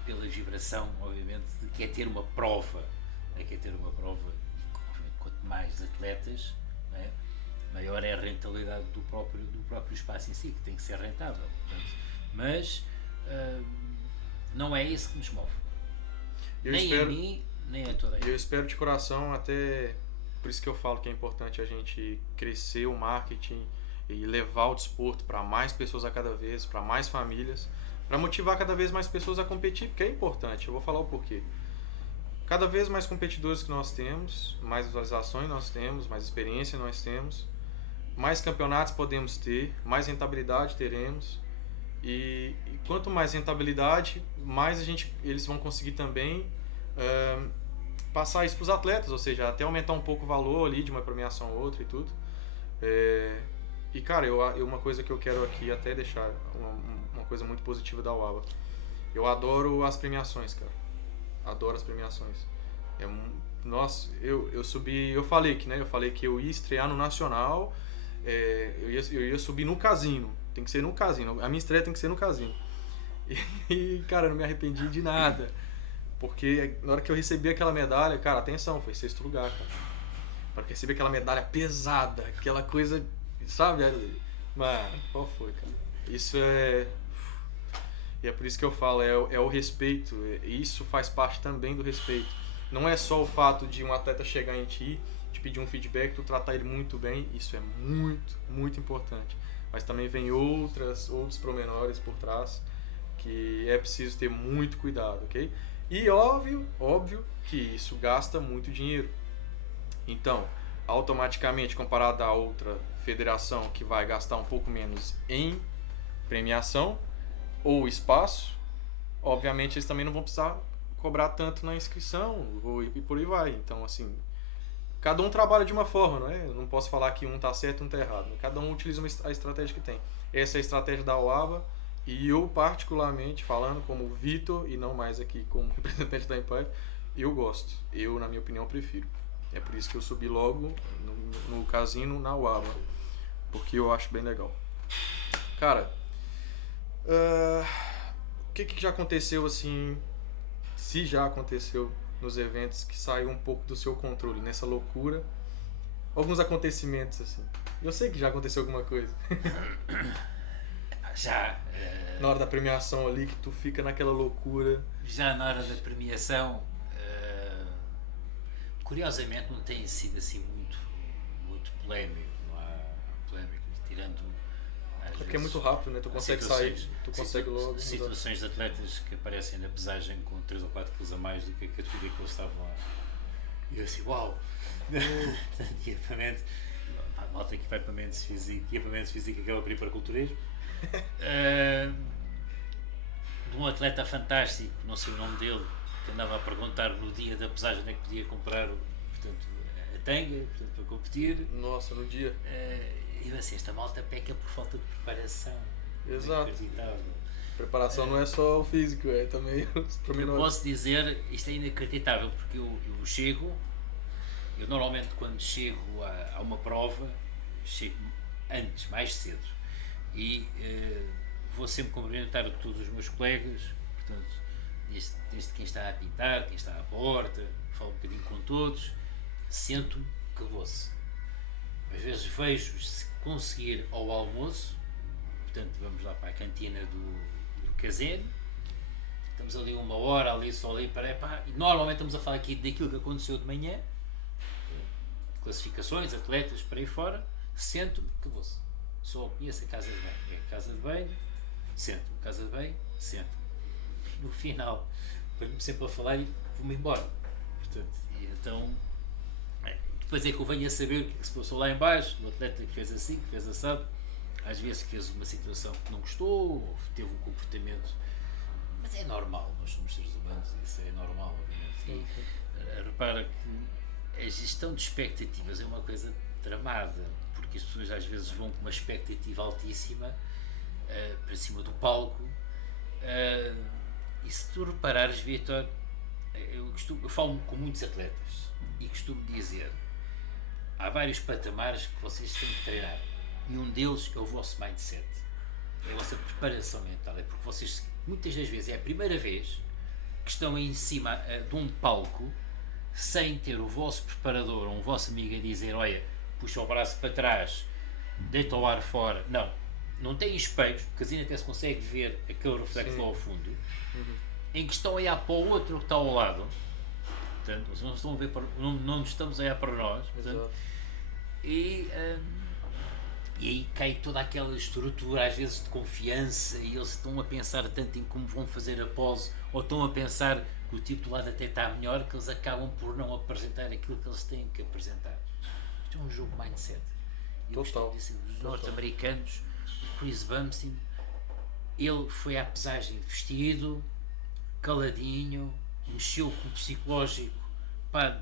pela vibração, obviamente, de que é ter uma prova. Quanto mais atletas, né, maior é a rentabilidade do próprio espaço em si, que tem que ser rentável. Portanto, mas não é isso que nos move. A mim, nem a toda a gente. Eu espero de coração, até por isso que eu falo que é importante a gente crescer o marketing e levar o desporto para mais pessoas a cada vez, para mais famílias, para motivar cada vez mais pessoas a competir, porque é importante. Eu vou falar o porquê. Cada vez mais competidores que nós temos, mais visualizações nós temos, mais experiência nós temos, mais campeonatos podemos ter, mais rentabilidade teremos. E quanto mais rentabilidade, mais eles vão conseguir também passar isso para os atletas, ou seja, até aumentar um pouco o valor ali de uma premiação ou outra e tudo. cara, uma coisa que eu quero aqui até deixar uma coisa muito positiva da UABA. Eu adoro as premiações, cara. Adoro as premiações. Nossa, eu subi... Eu falei que eu ia estrear no Nacional, eu ia subir no Casino. Tem que ser no Casino. A minha estreia tem que ser no Casino. E, cara, eu não me arrependi de nada. Porque na hora que eu recebi aquela medalha, cara, atenção, foi 6º lugar, cara. Na hora que eu recebi aquela medalha pesada, aquela coisa, sabe? Mano, qual foi, cara? Isso é... E é por isso que eu falo, é o respeito. Isso faz parte também do respeito. Não é só o fato de um atleta chegar em ti, te pedir um feedback, tu tratar ele muito bem. Isso é muito, muito importante. Mas também vem outros pormenores por trás que é preciso ter muito cuidado, ok? E óbvio que isso gasta muito dinheiro. Então, automaticamente, comparado a outra federação que vai gastar um pouco menos em premiação ou espaço, obviamente eles também não vão precisar cobrar tanto na inscrição e por aí vai. Então, assim, cada um trabalha de uma forma, não é? Eu não posso falar que um tá certo e um tá errado. Cada um utiliza a estratégia que tem. Essa é a estratégia da UABA e eu, particularmente, falando como Vitor e não mais aqui como representante da Empire, eu gosto. Eu, na minha opinião, prefiro. É por isso que eu subi logo no Casino, na UABA, porque eu acho bem legal. Cara, o que já aconteceu assim, se já aconteceu nos eventos que saiu um pouco do seu controle, nessa loucura? Alguns acontecimentos assim. Eu sei que já aconteceu alguma coisa. Já. Na hora da premiação ali, que tu fica naquela loucura. Já na hora da premiação, curiosamente não tem sido assim muito polémico. Não há polémico, tirando. Porque é muito rápido, né? Tu consegue sair, tu consegue logo. Situações de atletas que aparecem na pesagem com 3 ou 4 quilos a mais do que a categoria que eles estavam a. E eu assim, uau! Equipamento. A malta que vai para equipamento físico acaba por ir para culturismo. De um atleta fantástico, não sei o nome dele, que andava a perguntar no dia da pesagem onde é que podia comprar a tanga para competir. Nossa, no dia. E eu assim, esta malta peca por falta de preparação. Exato. Preparação não é só o físico, é também os pormenores. Eu posso dizer, isto é inacreditável, porque eu normalmente quando chego a uma prova, chego antes, mais cedo, e vou sempre cumprimentar todos os meus colegas, portanto, desde quem está a apitar, quem está à porta, falo um bocadinho com todos, sento-me, acabou-se. Às vezes vejo se conseguir ao almoço, portanto vamos lá para a cantina do casino, estamos ali 1 hora, ali só ali para e normalmente estamos a falar aqui daquilo que aconteceu de manhã, classificações, atletas, para aí fora, sento-me, acabou-se. Só conheço a casa de banho, é a casa de banho, sento-me, casa de banho, sento-me. No final, ponho-me sempre a falar e vou-me embora. Portanto, e então, depois é que eu venho a saber o que se passou lá em baixo, o atleta que fez assim, que fez assado, às vezes fez uma situação que não gostou, ou teve um comportamento, mas é normal, nós somos seres humanos, isso é normal, obviamente. E repara que a gestão de expectativas é uma coisa tramada, porque as pessoas às vezes vão com uma expectativa altíssima para cima do palco, e se tu reparares, Vitor, eu falo com muitos atletas e costumo dizer, há vários patamares que vocês têm que treinar, e um deles é o vosso mindset, é a vossa preparação mental, é porque vocês muitas das vezes é a primeira vez que estão em cima de um palco sem ter o vosso preparador ou um vosso amigo a dizer, olha, puxa o braço para trás, deita o ar fora. Não tem espelhos, porque assim até se consegue ver aquele reflexo lá ao fundo, em que estão a olhar para o outro que está ao lado, portanto, não estão a ver não estamos a olhar para nós, portanto, e aí cai toda aquela estrutura às vezes de confiança, e eles estão a pensar tanto em como vão fazer a pose, ou estão a pensar que o tipo do lado até está melhor, que eles acabam por não apresentar aquilo que eles têm que apresentar. Isto é um jogo mindset. Total. Os norte-americanos, o Chris Bumstead, ele foi à pesagem vestido, caladinho, mexeu com o psicológico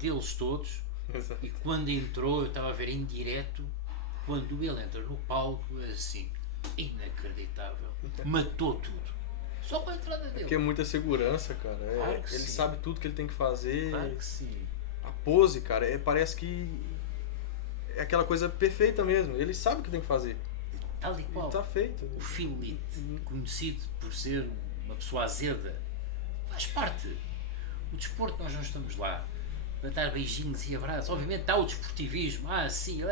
deles todos. Exato. E quando entrou, eu estava a ver em direto, quando ele entra no palco, é assim, inacreditável. Matou tudo. Só com a entrada dele. Porque é muita segurança, cara. Claro Ele que sim. sabe tudo que ele tem que fazer. Claro que sim. A pose, cara, parece que é aquela coisa perfeita mesmo. Ele sabe o que tem que fazer. Tal e qual. E tá feito. O Phil Litt, conhecido por ser uma pessoa azeda, faz parte. O desporto, nós não estamos lá para dar beijinhos e abraços. Obviamente há o desportivismo. Sim,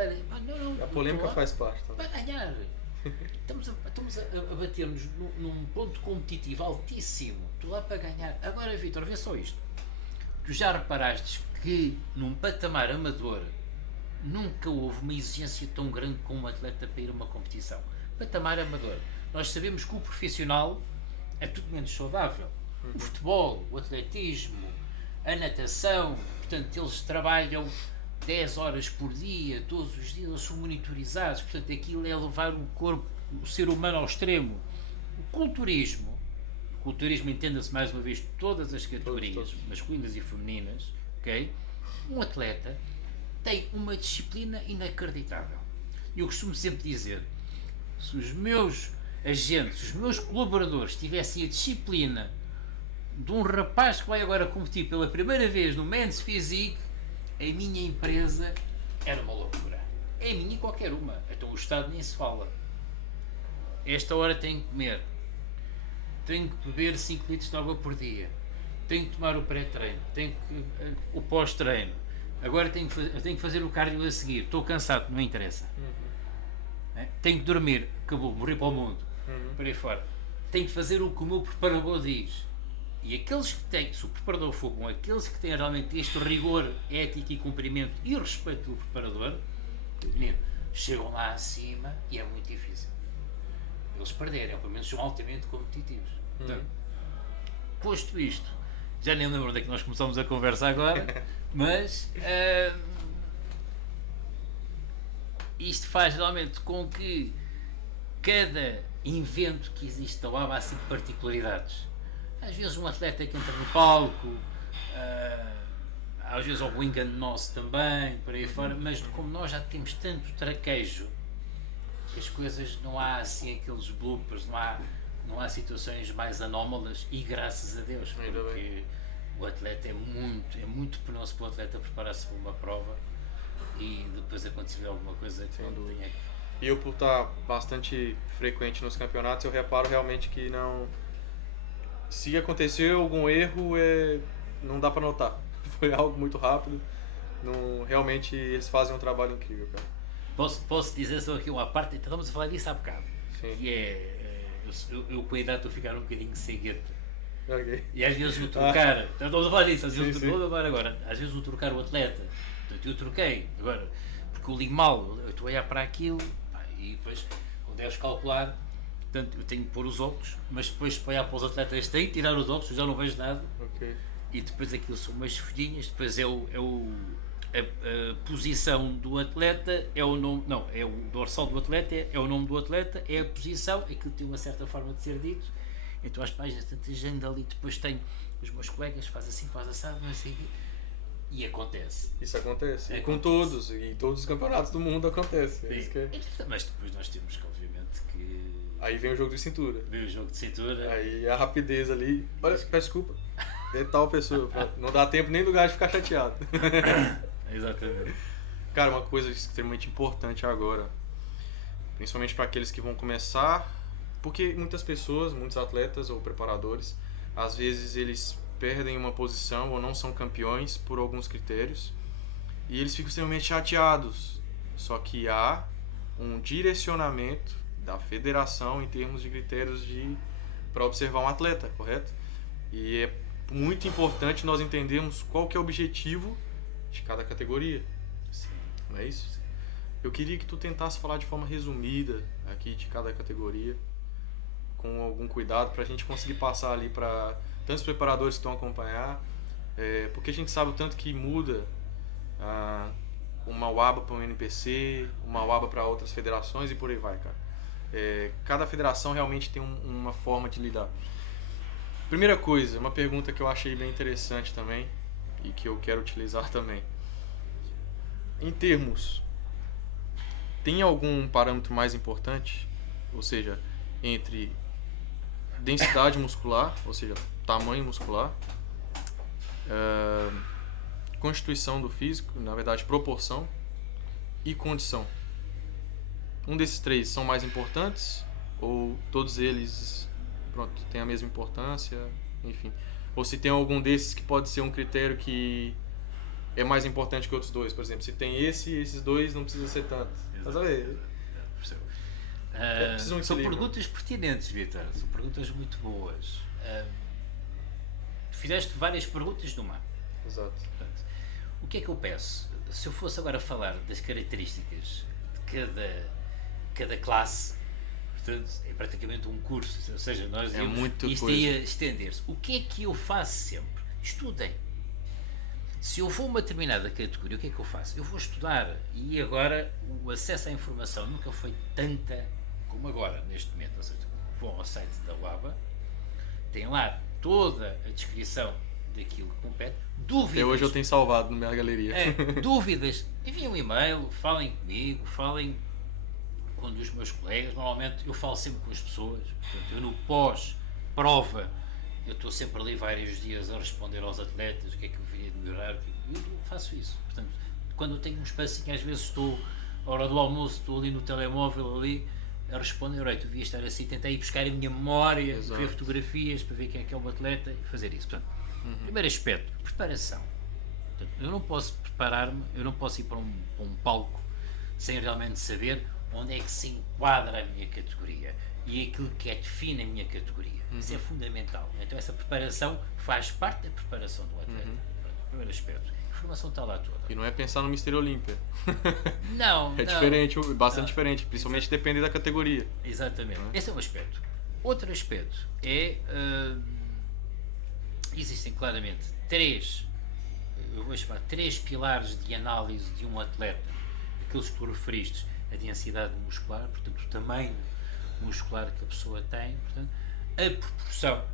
não. A polêmica faz parte. Tá? Para ganhar. Estamos a bater-nos num ponto competitivo altíssimo. Estou lá para ganhar. Agora, Vítor, vê só isto. Tu já reparaste que num patamar amador nunca houve uma exigência tão grande como um atleta para ir a uma competição. Patamar amador. Nós sabemos que o profissional é tudo menos saudável. O futebol, o atletismo, a natação, portanto, eles trabalham 10 horas por dia, todos os dias, eles são monitorizados, portanto, aquilo é levar o corpo, o ser humano ao extremo. O culturismo entenda-se mais uma vez todas as categorias, todos. masculinas e femininas, ok? Um atleta tem uma disciplina inacreditável. Eu costumo sempre dizer, se os meus agentes, os meus colaboradores tivessem a disciplina de um rapaz que vai agora competir pela primeira vez no Men's Physique, a minha empresa era uma loucura. É a minha e qualquer uma. Então o Estado nem se fala. Esta hora tenho que comer. Tenho que beber 5 litros de água por dia. Tenho que tomar o pré-treino. Tenho que, o pós-treino. Agora tenho que fazer o cardio a seguir. Estou cansado, não me interessa. Tenho que dormir. Acabou, morri para o mundo. Para aí fora. Tenho que fazer o que o meu preparador diz. E aqueles que têm, se o preparador for bom, aqueles que têm realmente este rigor ético e cumprimento e respeito pelo preparador, menino, chegam lá acima e é muito difícil. Eles perderem, ou pelo menos são altamente competitivos. Portanto, posto isto, já nem me lembro onde é que nós começamos a conversa agora, mas isto faz realmente com que cada invento que existe da UAB há sempre particularidades. Às vezes um atleta que entra no palco, às vezes algum engano nosso também, por aí fora, mas como nós já temos tanto traquejo, as coisas, não há assim aqueles bloopers, não há situações mais anómalas, e graças a Deus, porque o atleta é muito penoso para o atleta preparar-se para uma prova e depois acontecer alguma coisa que não tenha que... E eu, por estar bastante frequente nos campeonatos, eu reparo realmente que não... Se aconteceu algum erro, não dá pra notar. Foi algo muito rápido. Realmente eles fazem um trabalho incrível, cara. Posso dizer só aqui uma parte, estamos a falar disso há bocado. Sim. E eu com a idade estou a ficar um bocadinho cegueta. Okay. E às vezes o trocar, estamos a falar disso, às vezes às vezes o trocar o atleta. Portanto, eu troquei, agora, porque eu ligo mal, eu estou a olhar para aquilo, e depois, quando deves calcular, portanto, eu tenho que pôr os óculos, mas depois para olhar para os atletas tenho que tirar os óculos, eu já não vejo nada. Okay. E depois aquilo são umas folhinhas, depois a posição do atleta, é o nome, não, é o dorsal do atleta, é o nome do atleta, é a posição, aquilo tem uma certa forma de ser dito. Então às páginas tanta gente ali, depois tenho os meus colegas, faz assim, faz assado, não sei o quê. E acontece. Isso acontece. E com todos, e todos os campeonatos do mundo acontece. É isso que é. Mas depois nós temos que, obviamente, que... Aí vem o jogo de cintura. Vem o jogo de cintura. Aí a rapidez ali. Olha, peço desculpa. É tal pessoa. Não dá tempo nem do gajo ficar chateado. Exatamente. Cara, uma coisa extremamente importante agora, principalmente para aqueles que vão começar, porque muitas pessoas, muitos atletas ou preparadores, às vezes eles perdem uma posição ou não são campeões por alguns critérios e eles ficam extremamente chateados. Só que há um direcionamento da federação em termos de critérios para observar um atleta, correto? E é muito importante nós entendermos qual que é o objetivo de cada categoria. Sim. Não é isso? Eu queria que tu tentasse falar de forma resumida aqui de cada categoria, com algum cuidado, para a gente conseguir passar ali para tantos preparadores que estão a acompanhar, porque a gente sabe o tanto que muda uma UABA para um NPC, uma UABA para outras federações e por aí vai, cara. Cada federação realmente tem uma forma de lidar. Primeira coisa, uma pergunta que eu achei bem interessante também e que eu quero utilizar também. Em termos tem algum parâmetro mais importante? Ou seja, entre densidade muscular, ou seja, tamanho muscular, constituição do físico, na verdade, proporção e condição. Um desses três são mais importantes ou todos eles, pronto, têm a mesma importância, enfim. Ou se tem algum desses que pode ser um critério que é mais importante que outros dois, por exemplo, se tem esses dois não precisa ser tanto. Mas a ver, são perguntas pertinentes, Vitor, são perguntas muito boas. Fizeste várias perguntas numa. Exato. Portanto, o que é que eu peço? Se eu fosse agora falar das características de cada classe, portanto, é praticamente um curso, ou seja, nós isto ia estender-se. O que é que eu faço sempre? Estudem. Se eu vou a uma determinada categoria, o que é que eu faço? Eu vou estudar, e agora o acesso à informação nunca foi tanta como agora, neste momento. Ou seja, vão ao site da UABA, tem lá toda a descrição daquilo que compete, dúvidas. Até hoje eu tenho salvado na minha galeria. Dúvidas, enviem um e-mail, falem comigo, falem com um dos meus colegas. Normalmente eu falo sempre com as pessoas, portanto, eu no pós-prova eu estou sempre ali vários dias a responder aos atletas o que é que eu devia melhorar, eu faço isso. Portanto, quando eu tenho um espacinho, às vezes estou, à hora do almoço, estou ali no telemóvel ali a responder, tu devias estar assim, tentei ir buscar a minha memória, Exato. ver fotografias para ver quem é que é o atleta e fazer isso. Portanto, primeiro aspecto, preparação. Portanto, eu não posso preparar-me, eu não posso ir para um palco sem realmente saber onde é que se enquadra a minha categoria e aquilo que define a minha categoria. Isso é fundamental. Então essa preparação faz parte da preparação do atleta. Pronto, primeiro aspecto. A informação está lá toda. E não é pensar no Mister Olímpia. Não. Diferente, bastante diferente, principalmente depende da categoria. Exatamente. Esse é um aspecto. Outro aspecto é... existem claramente eu vou chamar três pilares de análise de um atleta. Aqueles que tu referiste, a densidade muscular, portanto o tamanho muscular que a pessoa tem, portanto, a proporção,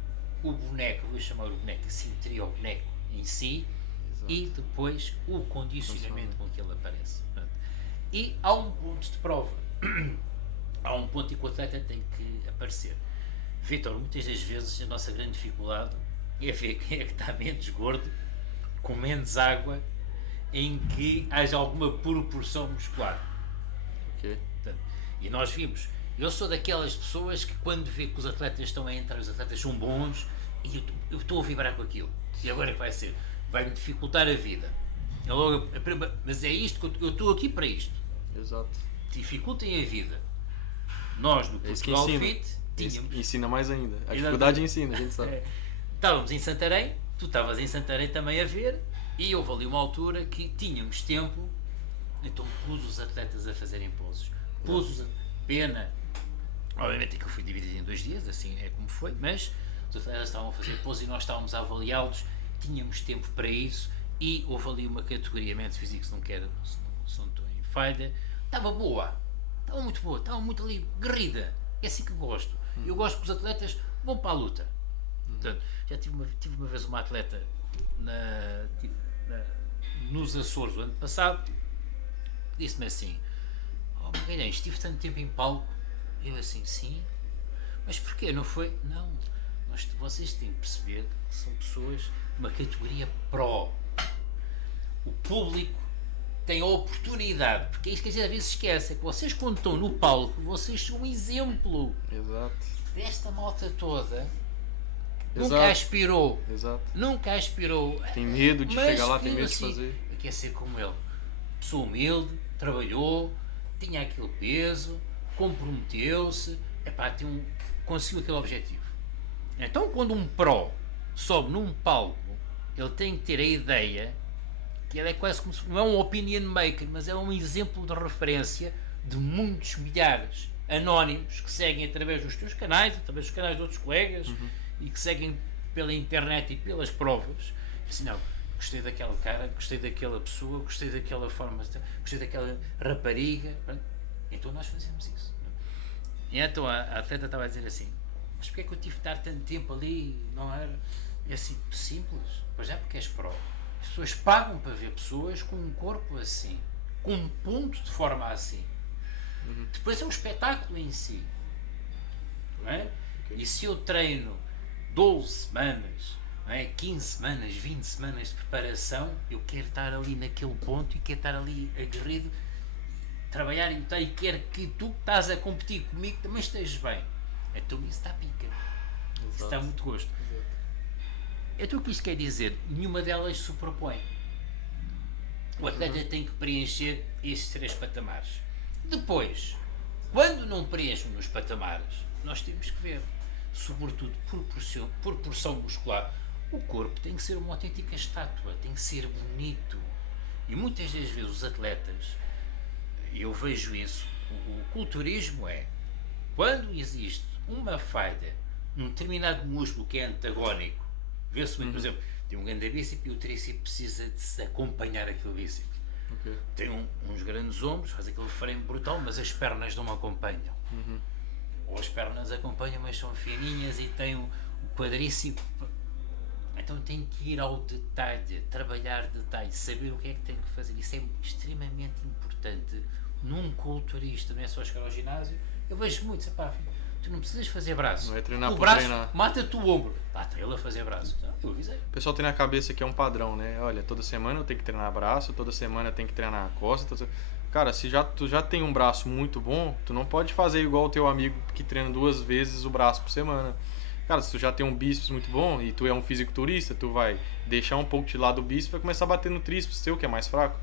o boneco, vou chamar o boneco, a simetria ao boneco em si. Exato. E depois o condicionamento com que ele aparece. Portanto, e há um ponto de prova, há um ponto em que o atleta tem que aparecer. Vítor, muitas das vezes a nossa grande dificuldade é ver quem é que está menos gordo, com menos água, em que haja alguma proporção muscular. Okay. Portanto, e nós vimos, eu sou daquelas pessoas que quando vê que os atletas estão a entrar, os atletas são bons, e eu estou a vibrar com aquilo. E agora é que vai ser? Vai-me dificultar a vida. É logo mas é isto que eu estou aqui para isto. Exato. Dificultem a vida. Nós no Portugal Fit tínhamos. Ensina mais ainda. A dificuldade ensina, a gente sabe. Estávamos em Santarém, tu estavas em Santarém também a ver, e houve ali uma altura que tínhamos tempo, então pus os atletas a fazerem pousos. Pena. Obviamente que eu fui dividido em 2 dias, assim é como foi, mas os atletas estavam a fazer pousos e nós estávamos a avaliá-los, tínhamos tempo para isso, e houve ali uma categoria médio físico, se não estou em falha, estava boa, estava muito boa, estava muito ali, guerrida, é assim que gosto. Eu gosto que os atletas vão para a luta. Portanto, já tive uma vez uma atleta nos Açores, o ano passado, disse-me assim: Magalhães, estive tanto tempo em palco. Eu assim, sim, mas porquê? Não foi? Não, vocês têm que perceber que são pessoas de uma categoria pro. O público tem a oportunidade, porque é isso que a gente às vezes esquece, é que vocês quando estão no palco, vocês são um exemplo. Exato. Desta malta toda. Exato. Nunca aspirou. Tem medo de chegar lá, tem medo assim, de fazer. Quer ser como ele. Pessoa humilde, trabalhou, tinha aquele peso, comprometeu-se, conseguiu aquele objetivo. Então, quando um pro sobe num palco, ele tem que ter a ideia que ele é quase como se não é um opinion maker, mas é um exemplo de referência de muitos milhares anónimos que seguem através dos teus canais, através dos canais de outros colegas e que seguem pela internet e pelas provas. Assim, não, gostei daquele cara, gostei daquela pessoa, gostei daquela forma, gostei daquela rapariga. Então nós fazemos isso. E então a atleta estava a dizer assim: mas porquê é que eu tive de estar tanto tempo ali? Não era? É assim, simples. Pois é, porque és pró. As pessoas pagam para ver pessoas com um corpo assim, com um ponto de forma assim. Depois é um espetáculo em si. Não é? Ok. E se eu treino 12 semanas, não é? 15 semanas, 20 semanas de preparação, eu quero estar ali naquele ponto e quero estar ali aguerrido, trabalhar e lutar, e quero que tu que estás a competir comigo também estejas bem. Então isso está pica. Isso dá muito gosto. Então o que isto quer dizer? Nenhuma delas se propõe. O atleta tem que preencher estes 3 patamares. Depois, quando não preenche nos patamares, nós temos que ver, sobretudo por porção muscular, o corpo tem que ser uma autêntica estátua, tem que ser bonito. E muitas das vezes os atletas, eu vejo isso, o culturismo é, quando existe uma falha num determinado músculo que é antagónico, vê-se muito, por exemplo, tem um grande bíceps e o tríceps precisa de se acompanhar aquele bíceps. Ok. Tem uns grandes ombros, faz aquele frame brutal, mas as pernas não acompanham. Ou as pernas acompanham, mas são fininhas e tem o quadríceps. Então tem que ir ao detalhe, trabalhar detalhe, saber o que é que tem que fazer. Isso é extremamente importante num culturista, não é só chegar ao ginásio. Eu vejo muito, pá, tu não precisas fazer braço. Não é treinar o por braço treinar. mata-te o ombro. Está ele a fazer braço. Eu avisei. O pessoal tem na cabeça que é um padrão, né? Olha, toda semana eu tenho que treinar braço, toda semana eu tenho que treinar a costa. Cara, se tu já tem um braço muito bom, tu não pode fazer igual o teu amigo que treina 2 vezes o braço por semana. Cara, se tu já tem um bíceps muito bom e tu é um fisiculturista, tu vai deixar um pouco de lado o bíceps e vai começar a bater no tríceps seu, que é mais fraco.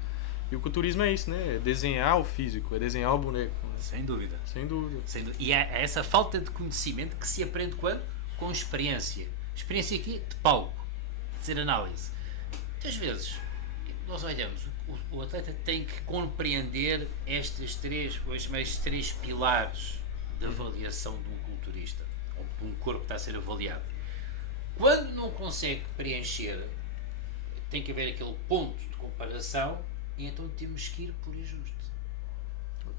E o culturismo é isso, né? É desenhar o físico, é desenhar o boneco. Sem dúvida. Sem dúvida. Sem dúvida. E é essa falta de conhecimento que se aprende quando? Com experiência. Experiência aqui de palco, de ser análise. Muitas vezes, nós olhamos, o atleta tem que compreender estes 3 pilares de avaliação de um culturista, ou de um corpo que está a ser avaliado. Quando não consegue preencher, tem que haver aquele ponto de comparação, e então temos que ir por ajuste.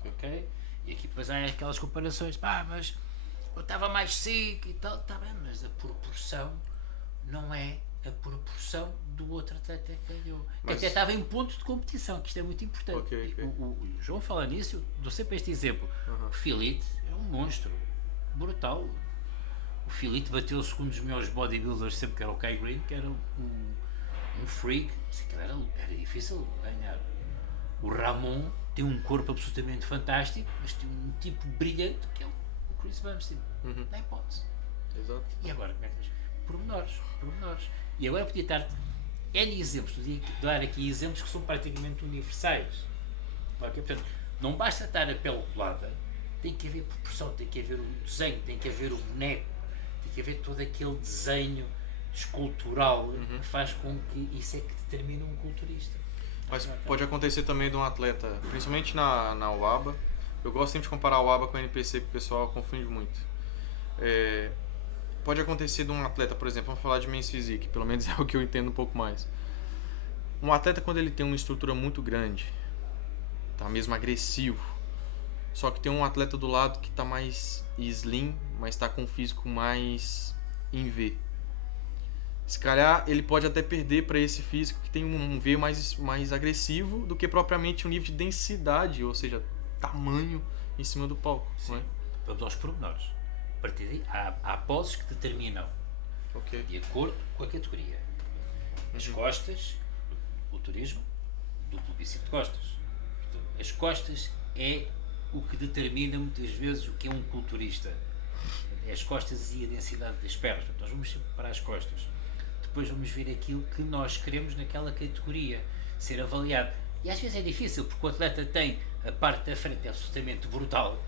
Ok? E aqui depois há aquelas comparações, mas eu estava mais seco e tal, está bem, mas a proporção não é a proporção do outro atleta que ganhou. Que até estava em ponto de competição, que isto é muito importante. Ok. O João fala nisso, eu dou sempre este exemplo. O Philippe é um monstro, brutal. O Philippe bateu-se com um dos melhores bodybuilders sempre, que era o Kai Green, que era um freak, era difícil ganhar. O Ramon tem um corpo absolutamente fantástico, mas tem um tipo brilhante que é o Chris Bumstead. Não há hipótese. Exato. E agora, como é que diz? Pormenores. E agora podia dar N exemplos, podia dar aqui exemplos que são praticamente universais. Portanto, não basta estar a pele colada, tem que haver proporção, tem que haver o desenho, tem que haver o boneco, tem que haver todo aquele desenho escultural que faz com que isso é que determina um culturista. Mas pode acontecer também de um atleta, principalmente na UABA. Eu gosto sempre de comparar o UABA com o NPC, porque o pessoal confunde muito. Pode acontecer de um atleta, por exemplo, vamos falar de Men's Physique, pelo menos é o que eu entendo um pouco mais. Um atleta, quando ele tem uma estrutura muito grande, tá mesmo agressivo, só que tem um atleta do lado que tá mais slim, mas tá com um físico mais em V. Se calhar ele pode até perder para esse físico que tem um V mais agressivo do que propriamente um nível de densidade, ou seja, tamanho em cima do palco. Não é? Vamos aos pormenores. A partir daí, há poses que determinam de acordo com a categoria. As costas, o turismo, duplo bíceps de costas. Portanto, as costas é o que determina muitas vezes o que é um culturista. É as costas e a densidade das pernas. Portanto, nós vamos sempre para as costas. Depois vamos ver aquilo que nós queremos naquela categoria, ser avaliado. E às vezes é difícil, porque o atleta tem a parte da frente absolutamente brutal,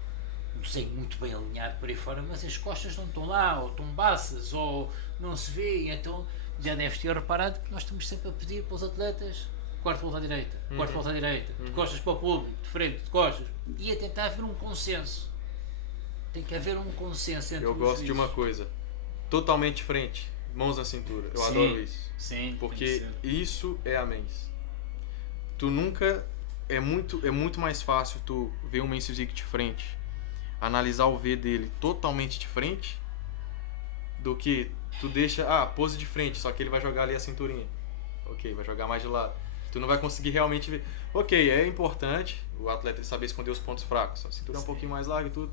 um desenho muito bem alinhado por aí fora, mas as costas não estão lá, ou estão baças, ou não se vê, então já deves ter reparado que nós estamos sempre a pedir para os atletas quarto volta à direita, quarto volta à direita, de costas para o público, de frente, de costas, e a tentar haver um consenso. Tem que haver um consenso entre Eu os gosto de juízes. uma coisa, totalmente frente, mãos na cintura. Eu adoro isso. Sim, Porque isso é a Men's. Tu nunca... É muito mais fácil tu ver um Men's Physique de frente, analisar o V dele totalmente de frente, do que tu deixa, pose de frente, só que ele vai jogar ali a cinturinha. Ok, vai jogar mais de lado. Tu não vai conseguir realmente ver. Ok, é importante o atleta saber esconder os pontos fracos. A cintura é um pouquinho mais larga e tudo.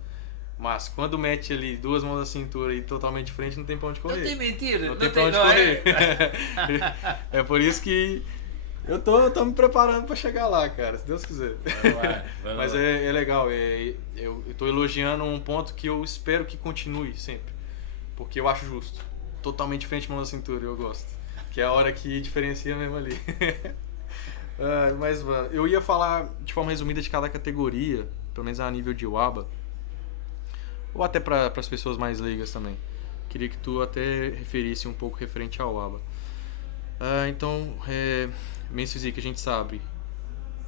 Mas quando mete ali 2 mãos na cintura e totalmente de frente, não tem pra onde correr. Não tem mentira. Não tem pra onde correr. É por isso que eu tô me preparando pra chegar lá, cara, se Deus quiser. Vai Mas lá. é legal. Eu tô elogiando um ponto que eu espero que continue sempre. Porque eu acho justo. Totalmente frente, mão na cintura, eu gosto. Que é a hora que diferencia mesmo ali. Mas eu ia falar de forma resumida de cada categoria, pelo menos a nível de WABA. Ou até para as pessoas mais leigas também. Queria que tu até referisse um pouco referente ao WABA. Então, Men's Physique a gente sabe.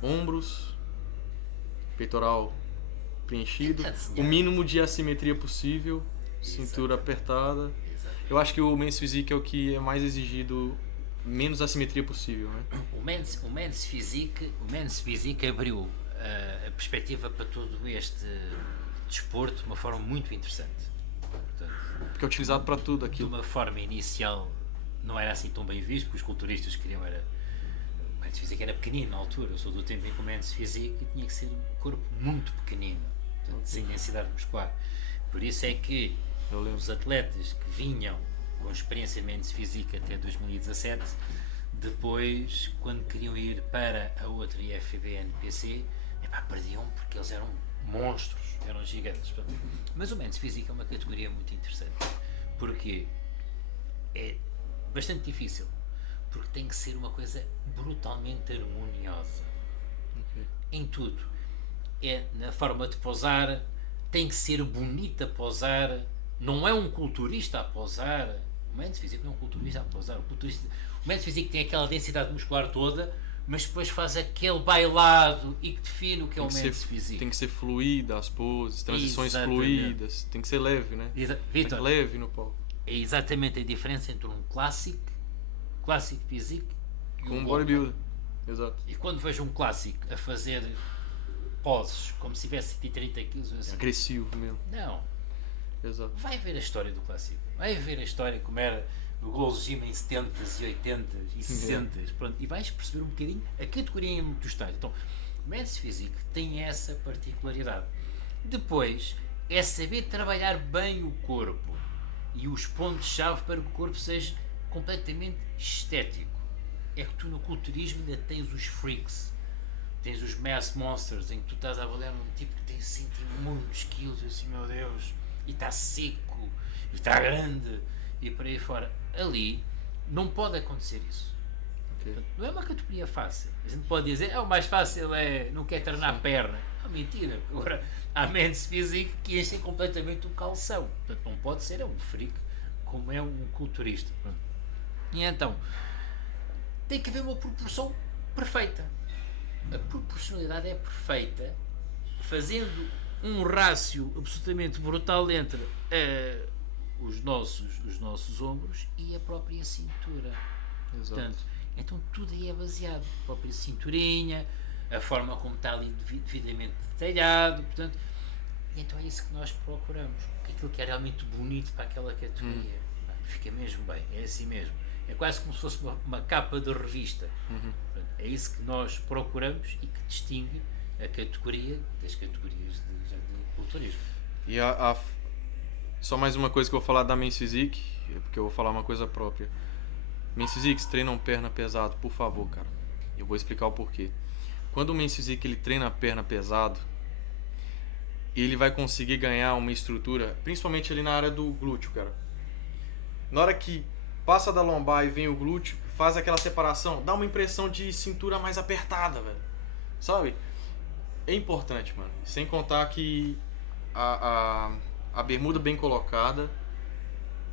Ombros, peitoral preenchido, o mínimo de assimetria possível, cintura apertada. Eu acho que o Men's Physique é o que é mais exigido, menos assimetria possível, né? O Men's Physique abriu a perspectiva para todo este desporto de uma forma muito interessante. Portanto, Porque é utilizado para tudo de aquilo. uma forma inicial não era assim tão bem visto, porque os culturistas queriam era... O Men's Physique era pequenino na altura, eu sou do tempo em que o Men's Physique tinha que ser um corpo muito pequenino, portanto, sem densidade muscular. Por isso é que os atletas que vinham com experiência de Men's Physique até 2017, depois, quando queriam ir para a outra IFBB NPC, perdiam porque eles eram monstros, eram gigantes. Mas o Men's Physique é uma categoria muito interessante, porque é bastante difícil, porque tem que ser uma coisa brutalmente harmoniosa. Em tudo. É na forma de posar, tem que ser bonita a posar, não é um culturista a posar. O Men's Physique não é um culturista a posar. O Men's Physique tem aquela densidade muscular toda, mas depois faz aquele bailado e que define o que é o Men's Physique. Tem que ser fluida as poses, transições Exatamente. fluidas, tem que ser leve, né? Vitor, Leve no palco. é exatamente a diferença entre um Classic Physique e Com um Open. bodybuilder. Exato. E quando vejo um Classic a fazer poses como se tivesse 130 kg, assim, Agressivo mesmo. não, Exato. vai ver a história do Clássico, vai ver a história como era o Gold Gym em 70s e 80s e 60s, pronto, e vais perceber um bocadinho a categoria em que tu estás. Então, o Men's Physique tem essa particularidade. Depois, é saber trabalhar bem o corpo e os pontos-chave para que o corpo seja completamente estético. É que tu no culturismo ainda tens os freaks, tens os mass monsters, em que tu estás a avaliar um tipo que tem 100 e muitos quilos, assim, meu Deus, e está seco, e está grande, e por aí fora. Ali não pode acontecer isso. Portanto, não é uma categoria fácil. A gente pode dizer, o mais fácil é não quer treinar a perna. Não, mentira. Agora, há Men's Physique que enchem completamente um calção. Portanto, não pode ser, é um freak, como é um culturista. Pronto. E então, tem que haver uma proporção perfeita. A proporcionalidade é perfeita, fazendo um rácio absolutamente brutal entre os nossos ombros e a própria cintura. Exato. Portanto, então tudo aí é baseado. A própria cinturinha, a forma como está ali devidamente detalhado. Portanto, e então é isso que nós procuramos. Aquilo que é realmente bonito para aquela categoria. Fica mesmo bem, é assim mesmo. É quase como se fosse uma capa de revista. Portanto, é isso que nós procuramos e que distingue a categoria das categorias de culturismo. E só mais uma coisa que eu vou falar da Men's Physique, porque eu vou falar uma coisa própria. Men's Physique, treinam perna pesado, por favor, cara. Eu vou explicar o porquê. Quando o Men's Physique ele treina a perna pesado, ele vai conseguir ganhar uma estrutura, principalmente ali na área do glúteo, cara. Na hora que passa da lombar e vem o glúteo, faz aquela separação, dá uma impressão de cintura mais apertada, velho. Sabe? É importante, mano. Sem contar que a bermuda bem colocada,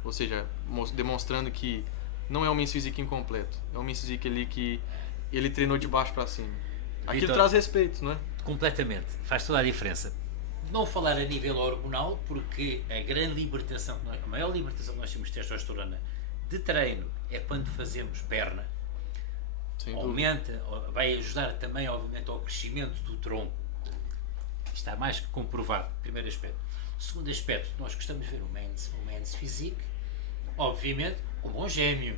ou seja, demonstrando que não é um Men's Physique incompleto. É um Men's Physique ali que ele treinou de baixo pra cima. Aquilo Vitor, traz respeito, não é? completamente. Faz toda a diferença. Não falar a nível hormonal, porque a grande libertação, a maior libertação que nós temos de testosterona de treino é quando fazemos perna. Sem dúvida. Aumenta, vai ajudar também, obviamente, ao crescimento do tronco. Está mais que comprovado, primeiro aspecto. Segundo aspecto, nós gostamos de ver o Men's Physique, obviamente, como um gêmeo.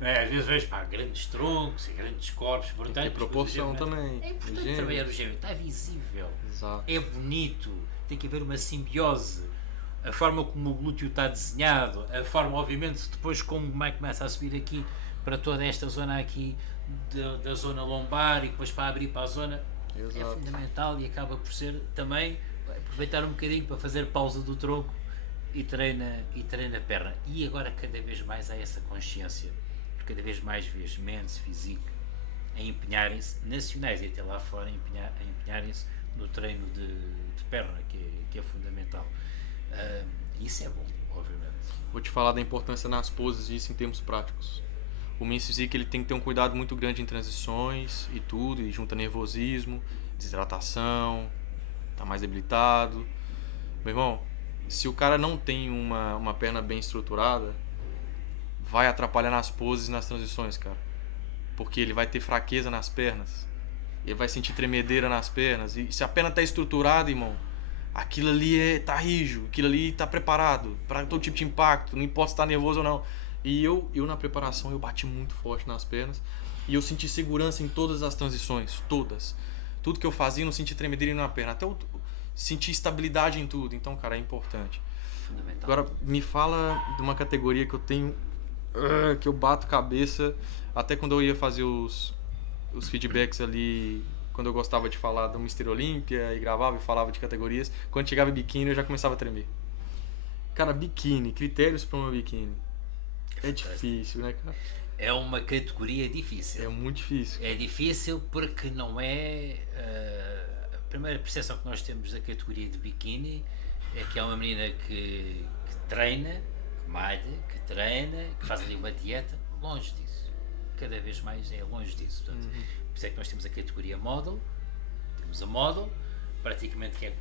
Às vezes vejo grandes troncos e grandes corpos, portanto, tem proporção também. É importante Gêmeos. trabalhar o gêmeo, está visível, Exato. é bonito, tem que haver uma simbiose. A forma como o glúteo está desenhado, a forma, obviamente, depois como o Mike começa a subir aqui para toda esta zona aqui da zona lombar e depois para abrir para a zona, Exato. é fundamental e acaba por ser também aproveitar um bocadinho para fazer pausa do tronco e treina a perna. E agora cada vez mais há essa consciência, porque cada vez mais vês men's physique a empenharem-se, nacionais e até lá fora, a empenharem-se no treino de perna, que é fundamental. Isso é bom, obviamente. Vou te falar da importância nas poses disso em termos práticos. O men's physique ele tem que ter um cuidado muito grande em transições e tudo, e junta nervosismo, desidratação, tá mais debilitado. Meu irmão, se o cara não tem uma perna bem estruturada, vai atrapalhar nas poses e nas transições, cara. Porque ele vai ter fraqueza nas pernas, ele vai sentir tremedeira nas pernas, e se a perna tá estruturada, irmão, aquilo ali tá rígido, aquilo ali tá preparado para todo tipo de impacto, não importa se tá nervoso ou não. E eu na preparação eu bati muito forte nas pernas e eu senti segurança em todas as transições, todas. Tudo que eu fazia eu não senti tremedeira na perna, até eu senti estabilidade em tudo. Então, cara, é importante. Fundamental. Agora me fala de uma categoria que eu tenho que eu bato cabeça até quando eu ia fazer os feedbacks ali, quando eu gostava de falar do Mr. Olímpia e gravava e falava de categorias, quando chegava em biquíni eu já começava a tremer. Cara, biquíni, critérios para uma biquíni. É difícil, né, cara? É uma categoria difícil. É muito difícil. É difícil porque não é... a primeira percepção que nós temos da categoria de biquíni é que é uma menina que treina, que malha, que treina, que faz ali uma dieta. Longe disso. Cada vez mais é longe disso. Portanto, por isso é que nós temos a categoria model, temos a model, praticamente que é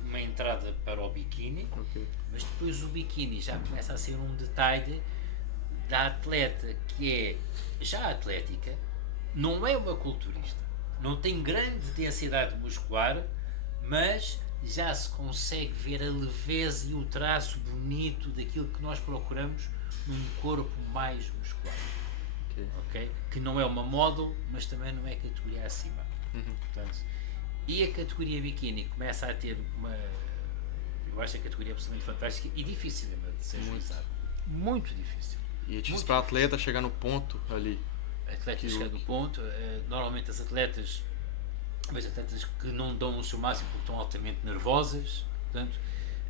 uma entrada para o biquíni, Okay. mas depois o biquíni já começa a ser um detalhe da atleta que é já atlética, não é uma culturista, não tem grande densidade muscular, mas já se consegue ver a leveza e o traço bonito daquilo que nós procuramos num corpo mais muscular. Okay? Que não é uma model, mas também não é categoria acima. Portanto, e a categoria biquíni começa a ter uma... Eu acho a categoria absolutamente fantástica e difícil de ser juizada. Muito difícil. E é difícil para atleta chegar no ponto ali. Atletas chegar no ponto, normalmente as atletas que não dão o seu máximo porque estão altamente nervosas, portanto,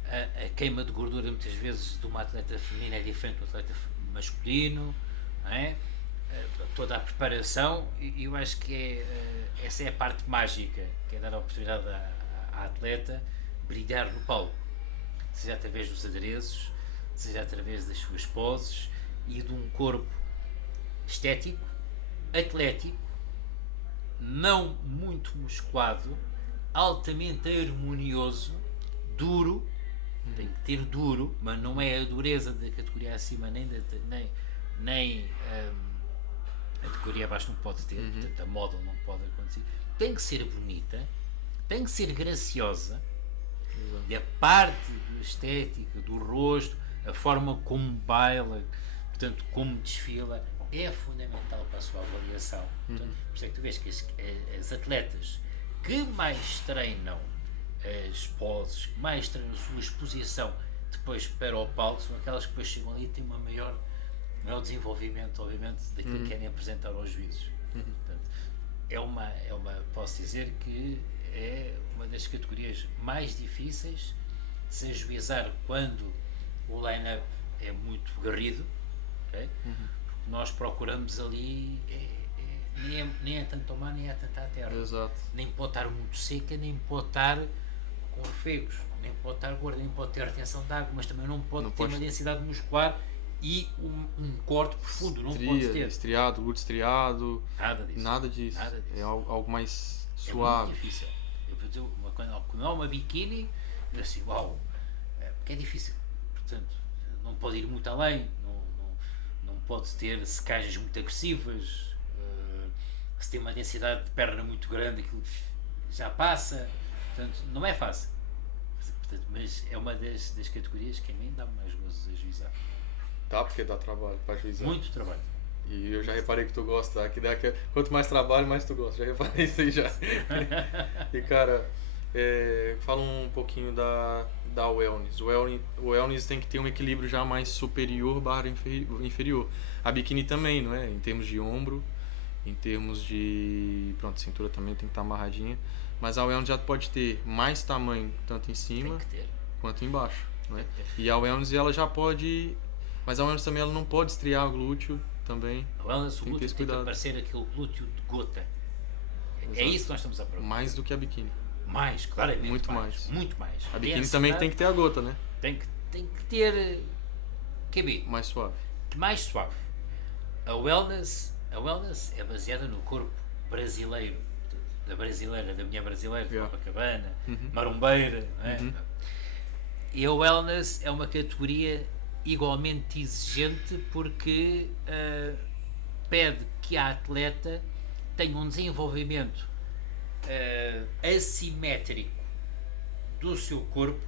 a queima de gordura muitas vezes de uma atleta feminina é diferente do atleta masculino, não é? Toda a preparação, e eu acho que essa é a parte mágica, que é dar a oportunidade à atleta brilhar no palco, seja através dos adereços, seja através das suas poses e de um corpo estético, atlético, não muito musculado, altamente harmonioso, duro, tem que ter duro, mas não é a dureza da categoria acima nem a categoria abaixo não pode ter, portanto a model não pode acontecer. Tem que ser bonita, tem que ser graciosa. Exato. E a parte do estética, do rosto, a forma como baila, portanto, como desfila, é fundamental para a sua avaliação. Portanto, por isso é que tu vês que as atletas que mais treinam as poses, que mais treinam a sua exposição depois para o palco, são aquelas que depois chegam ali e têm maior desenvolvimento, obviamente, daquilo que querem apresentar aos juízes. Portanto, posso dizer que é uma das categorias mais difíceis de se ajuizar quando o line-up é muito garrido, okay? Porque nós procuramos ali, nem é tanto ao mar, nem é tanto à terra. Exato. Nem pode estar muito seca, nem pode estar com refegos, nem pode estar gorda, nem pode ter retenção de água, mas também não pode ter uma densidade muscular e um corte profundo, não pode ter. Estriado, glúteo estriado. Nada disso. É algo mais É suave. muito difícil. Quando há uma biquíni, eu assim, uau, porque é difícil. Portanto, não pode ir muito além, não pode ter secagens muito agressivas, se tem uma densidade de perna muito grande, aquilo já passa. Portanto, não é fácil. Portanto, mas é uma das categorias que a mim dá mais gozo a juizar. Tá, porque dá trabalho para juizar. Muito trabalho. E eu já reparei que tu gosta, quanto mais trabalho, mais tu gosta. Já reparei isso aí já. E cara, fala um pouquinho da wellness. O wellness tem que ter um equilíbrio já mais superior barra inferior. A biquíni também, não é? Em termos de ombro, em termos de... Pronto, cintura também tem que estar amarradinha. Mas a wellness já pode ter mais tamanho, tanto em cima quanto embaixo. Não é? E a wellness ela já pode... Mas a wellness também ela não pode estriar o glúteo também. A wellness, o glúteo tem que aparecer aquele glúteo de gota. Exato. É isso que nós estamos a procurar. Mais do que a biquíni. Mais, claramente. Muito mais. Muito mais. A biquíni também tem que ter a gota, né? Tem que ter... QB. Mais suave. Mais suave. A wellness é baseada no corpo brasileiro. Da mulher brasileira, de Copacabana, marombeira, não é? E a wellness é uma categoria igualmente exigente porque pede que a atleta tenha um desenvolvimento assimétrico do seu corpo,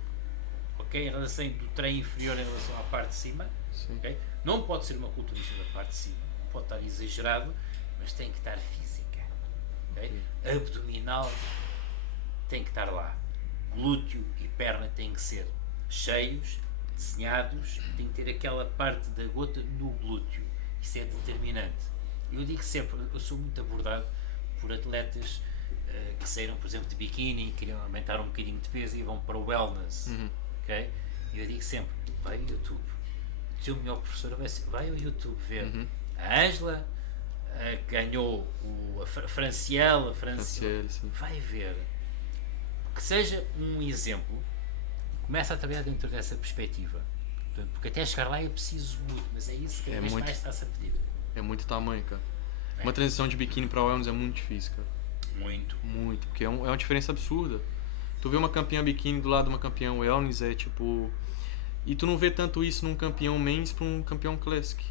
ok? Em relação do trem inferior em relação à parte de cima, okay? Não pode ser uma culturista da parte de cima, não pode estar exagerado, mas tem que estar física, okay? Abdominal tem que estar lá, glúteo e perna têm que ser cheios, desenhados, tem que ter aquela parte da gota no glúteo, isso é determinante. Eu digo sempre, eu sou muito abordado por atletas que saíram, por exemplo, de biquíni, queriam aumentar um bocadinho de peso e vão para o wellness, ok? E eu digo sempre, vai ao YouTube, o teu melhor professor vai ao YouTube ver a Ângela, ganhou a Franciele, vai ver, que seja um exemplo. Começa a trabalhar dentro dessa perspectiva. Portanto, porque até chegar lá é preciso muito, mas é isso que mais está-se a pedir. É muito tamanho, cara. Uma transição de biquíni para wellness é muito difícil, cara. Muito, porque é uma diferença absurda. Tu vê uma campeã biquíni do lado de uma campeã wellness, é tipo... E tu não vê tanto isso num campeão men's para um campeão classic.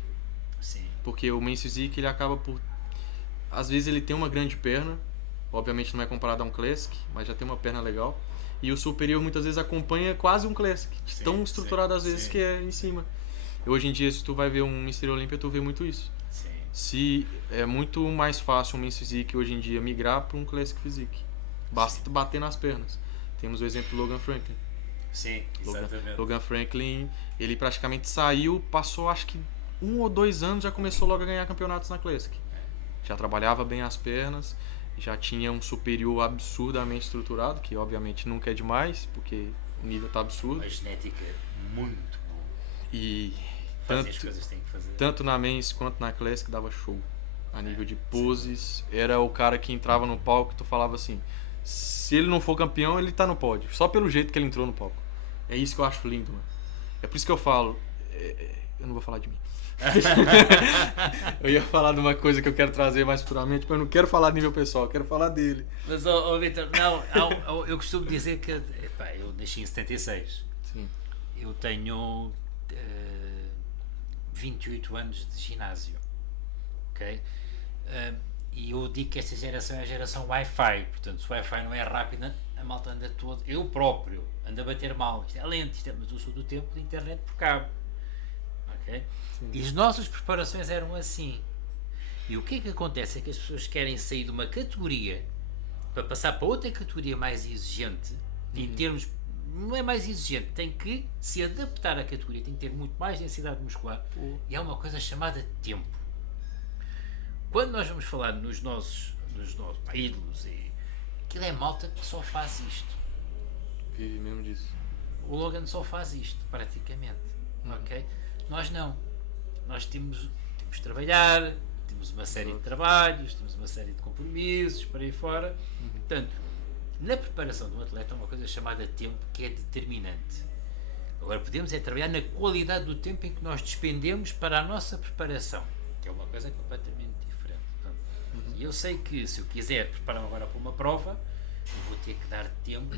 Sim. Porque o men's physique, ele acaba por... Às vezes ele tem uma grande perna, obviamente não é comparado a um classic, mas já tem uma perna legal. E o superior muitas vezes acompanha quase um classic, tão estruturado às vezes que é em cima. E hoje em dia, se tu vai ver um Mr. Olympia, tu vê muito isso. Sim. Se é muito mais fácil um Men's Physique hoje em dia migrar para um Classic Physique. Basta bater nas pernas. Temos o exemplo do Logan Franklin. Sim, exatamente. Logan Franklin, ele praticamente saiu, passou acho que 1 ou 2 anos, já começou logo a ganhar campeonatos na Classic. Já trabalhava bem as pernas, já tinha um superior absurdamente estruturado, que obviamente nunca é demais, porque o nível tá absurdo. A genética é muito boa. E as coisas têm que fazer. Tanto na Men's quanto na Classic dava show. A nível de poses, era o cara que entrava no palco e tu falava assim, se ele não for campeão, ele tá no pódio. Só pelo jeito que ele entrou no palco. É isso que eu acho lindo, mano. É por isso que eu falo, eu não vou falar de mim. Eu ia falar de uma coisa que eu quero trazer mais futuramente, mas eu não quero falar de nível pessoal, eu quero falar dele. Mas, Vitor, eu costumo dizer que eu nasci em 76. Sim. Eu tenho 28 anos de ginásio, ok? E eu digo que esta geração é a geração Wi-Fi, portanto, se o Wi-Fi não é rápido, a malta anda todo, eu próprio ando a bater mal, isto é lento, mas eu sou do tempo de internet por cabo. Okay? E as nossas preparações eram assim. E o que é que acontece é que as pessoas querem sair de uma categoria para passar para outra categoria mais exigente, em termos, não é mais exigente, tem que se adaptar à categoria, tem que ter muito mais densidade muscular, e há uma coisa chamada tempo. Quando nós vamos falar nos nossos ídolos, aquilo é malta que só faz isto. Vive mesmo disso. O Logan só faz isto, praticamente. Ok? Nós não. Nós temos de trabalhar, temos uma série de trabalhos, temos uma série de compromissos, para aí fora. Portanto, na preparação de um atleta há uma coisa chamada tempo que é determinante. Agora, podemos trabalhar na qualidade do tempo em que nós despendemos para a nossa preparação, que é uma coisa completamente diferente. Portanto, eu sei que se eu quiser preparar-me agora para uma prova, eu vou ter que dar tempo,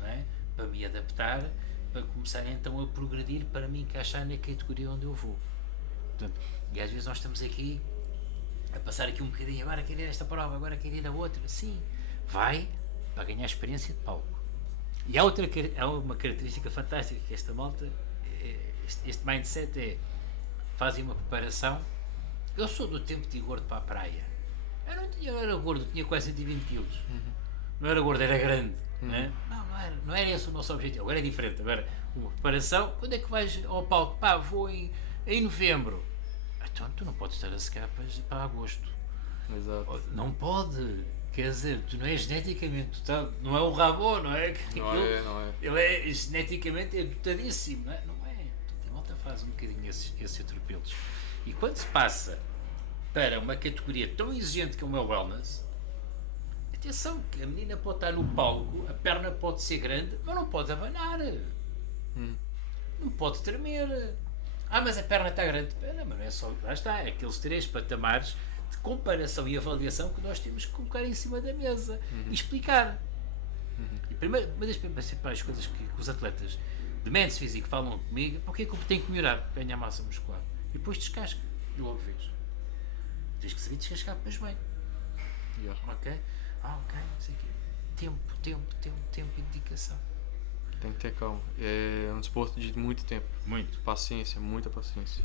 não é? Para me adaptar, para começar então a progredir, para me encaixar na categoria onde eu vou. Portanto, e às vezes nós estamos aqui a passar aqui um bocadinho, agora quero ir a esta prova, agora quero ir a outra. Sim, vai para ganhar experiência de palco. E há uma característica fantástica que esta malta, este mindset fazem uma preparação Eu sou do tempo de ir gordo para a praia. Eu era gordo, tinha quase 120 quilos. Não era gordo, era grande. Né? Não era esse o nosso objetivo. Agora é diferente. Agora, uma preparação, quando é que vais ao palco? Pá, vou em novembro. Então tu não podes estar a secar para agosto. Exato. Não pode. Quer dizer, tu não és geneticamente dotado. Não é o Rabô, não é? Não é. Ele é geneticamente dotadíssimo, não é? Não é. Portanto, a malta faz um bocadinho esses atropelos. E quando se passa para uma categoria tão exigente como é o wellness, atenção, que a menina pode estar no palco, a perna pode ser grande, mas não pode abanar. Não pode tremer. Mas a perna está grande. Espera, mas não é só. Lá está, é aqueles 3 patamares de comparação e avaliação que nós temos que colocar em cima da mesa e explicar. E primeiro, uma das principais coisas que os atletas de método físico falam comigo, porque é que eu tenho que melhorar? Ganhar massa muscular. E depois descasca, e logo vês. Tens que saber descascar depois bem. Ok? Ok, não sei o quê. Tempo e dedicação. Tem que ter calma. É um desporto de muito tempo. Muito. Paciência, muita paciência.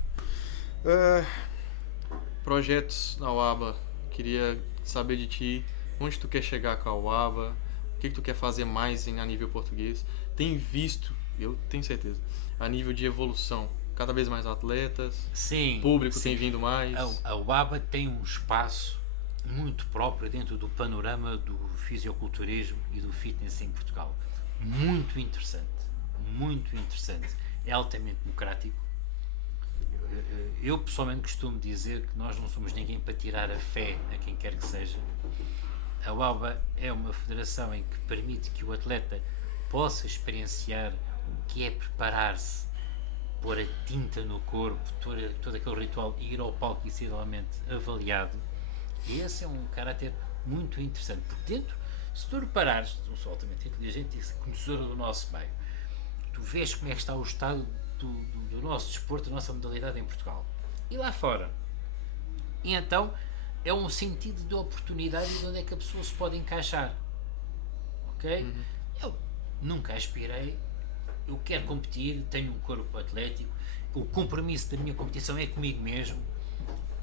Projetos na UABA. Queria saber de ti, onde tu quer chegar com a UABA, o que tu quer fazer mais a nível português. Tem visto, eu tenho certeza, a nível de evolução, cada vez mais atletas, sim, público tem vindo mais. A UABA tem um espaço muito próprio dentro do panorama do fisioculturismo e do fitness em Portugal. Muito interessante. É altamente democrático. Eu pessoalmente costumo dizer que nós não somos ninguém para tirar a fé a quem quer que seja. A UABA é uma federação em que permite que o atleta possa experienciar o que é preparar-se, pôr a tinta no corpo, todo aquele ritual, ir ao palco e ser realmente avaliado. E esse é um caráter muito interessante, porque dentro, se tu reparares, eu sou altamente inteligente e conhecedor do nosso meio, tu vês como é que está o estado do nosso desporto, da nossa modalidade em Portugal e lá fora. E então é um sentido de oportunidade de onde é que a pessoa se pode encaixar. Ok? Eu nunca aspirei, eu quero competir, tenho um corpo atlético, o compromisso da minha competição é comigo mesmo,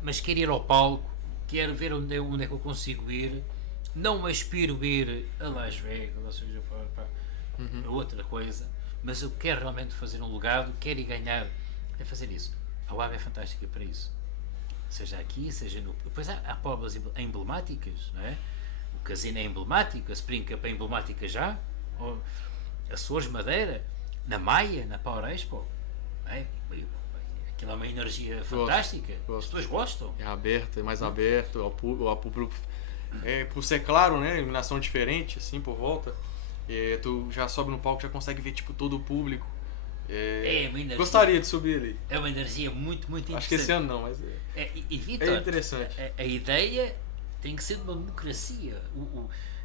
mas quero ir ao palco, quero ver onde é que eu consigo ir, não aspiro ir a Las Vegas, ou seja, para outra coisa, mas eu quero realmente fazer um legado, quero ir ganhar, é fazer isso. A UAB é fantástica para isso. Seja aqui, seja no... Depois há provas emblemáticas, não é? O Casino é emblemático, a Spring Cup é emblemática já, ou Açores, Madeira, na Maia, na Power Expo, é? Aquilo é uma energia fantástica. As pessoas gostam. É aberto, é mais aberto ao público. Por ser claro, né? Iluminação diferente, assim, por volta. Tu já sobe no palco, já consegue ver tipo todo o público. Uma energia, gostaria de subir ali. É uma energia muito interessante. Acho que esse ano não, mas Victor, é interessante. A ideia tem que ser de uma democracia.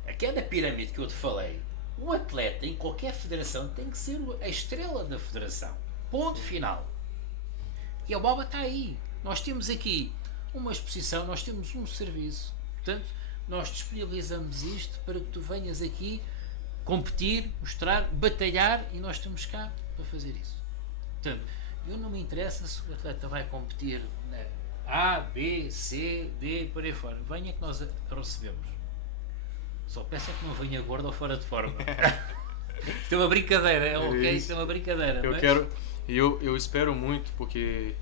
Aquela pirâmide que eu te falei, o atleta em qualquer federação tem que ser a estrela da federação. Ponto final. E a UABA está aí. Nós temos aqui uma exposição, nós temos um serviço. Portanto, nós disponibilizamos isto para que tu venhas aqui competir, mostrar, batalhar, e nós estamos cá para fazer isso. Portanto, eu não me interessa se o atleta vai competir na A, B, C, D, por aí fora. Venha que nós a recebemos. Só peço é que não venha gordo ou fora de forma. Isto é uma brincadeira, ok? Isto é uma brincadeira. Eu espero muito, porque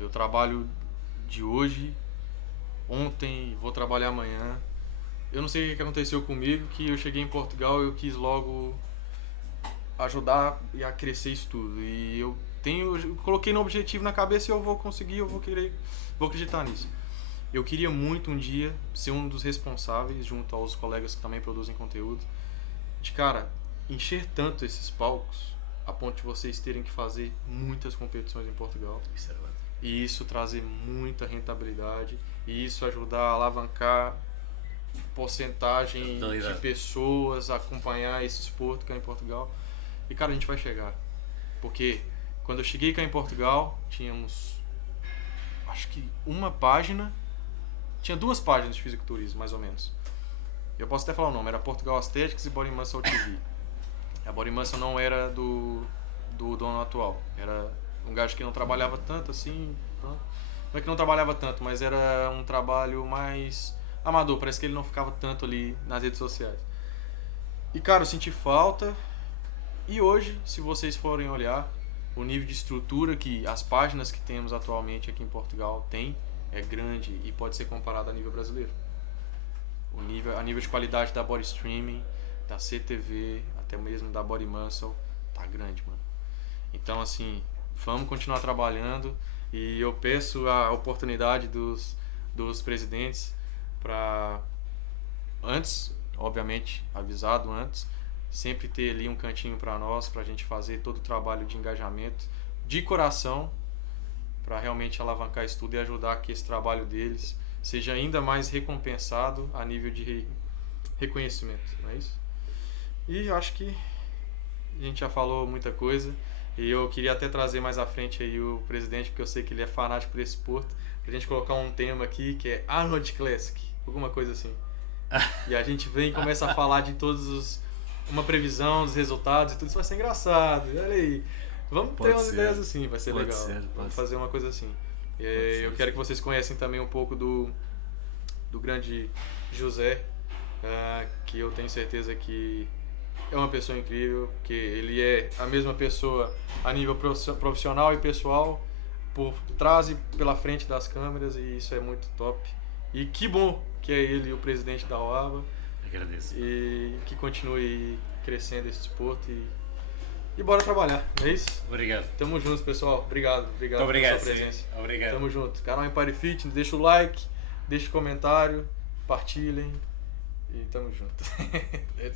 eu trabalho de hoje, ontem, vou trabalhar amanhã. Eu não sei o que aconteceu comigo, que eu cheguei em Portugal e eu quis logo ajudar e a crescer isso tudo. E eu coloquei no objetivo na cabeça e eu vou conseguir, vou acreditar nisso. Eu queria muito um dia ser um dos responsáveis, junto aos colegas que também produzem conteúdo, de encher tanto esses palcos a ponto de vocês terem que fazer muitas competições em Portugal. E isso trazer muita rentabilidade, e isso ajudar a alavancar porcentagem de pessoas a acompanhar esse esporte cá em Portugal. E a gente vai chegar, porque quando eu cheguei cá em Portugal tínhamos, acho que tinha 2 páginas de fisiculturismo, mais ou menos. Eu posso até falar o nome, era Portugal Aesthetics e Body Muscle TV. A Body Muscle não era do dono atual, era um gajo que não trabalhava tanto assim, não é que não trabalhava tanto, mas era um trabalho mais amador. Parece que ele não ficava tanto ali nas redes sociais. E, cara, eu senti falta. E hoje, se vocês forem olhar, o nível de estrutura que as páginas que temos atualmente aqui em Portugal tem é grande e pode ser comparado a nível brasileiro. A nível de qualidade da Body Streaming, da CTV, até mesmo da Body Muscle, tá grande, mano. Então, assim, vamos continuar trabalhando e eu peço a oportunidade dos presidentes para, antes, obviamente, avisado antes, sempre ter ali um cantinho para nós, para a gente fazer todo o trabalho de engajamento de coração, para realmente alavancar isso tudo e ajudar que esse trabalho deles seja ainda mais recompensado a nível de reconhecimento, não é isso? E eu acho que a gente já falou muita coisa e eu queria até trazer mais à frente aí o presidente, porque eu sei que ele é fanático por esse esporte, pra gente colocar um tema aqui que é Arnold Classic, alguma coisa assim. E a gente vem e começa a falar de uma previsão dos resultados e tudo, isso vai ser engraçado, olha aí. Vamos ter umas ideias assim, vai ser legal. Vamos fazer uma coisa assim. E eu quero que vocês conheçam também um pouco do grande José, que eu tenho certeza que é uma pessoa incrível, que ele é a mesma pessoa a nível profissional e pessoal, por trás e pela frente das câmeras, e isso é muito top. E que bom que é ele o presidente da OABA. Agradeço. E que continue crescendo esse desporto e bora trabalhar, não é isso? Obrigado. Tamo juntos, pessoal. Obrigado pela sua presença. Sim. Obrigado. Tamo junto. Canal Empire Fitness, deixa o like, deixa o comentário, partilhem e tamo junto.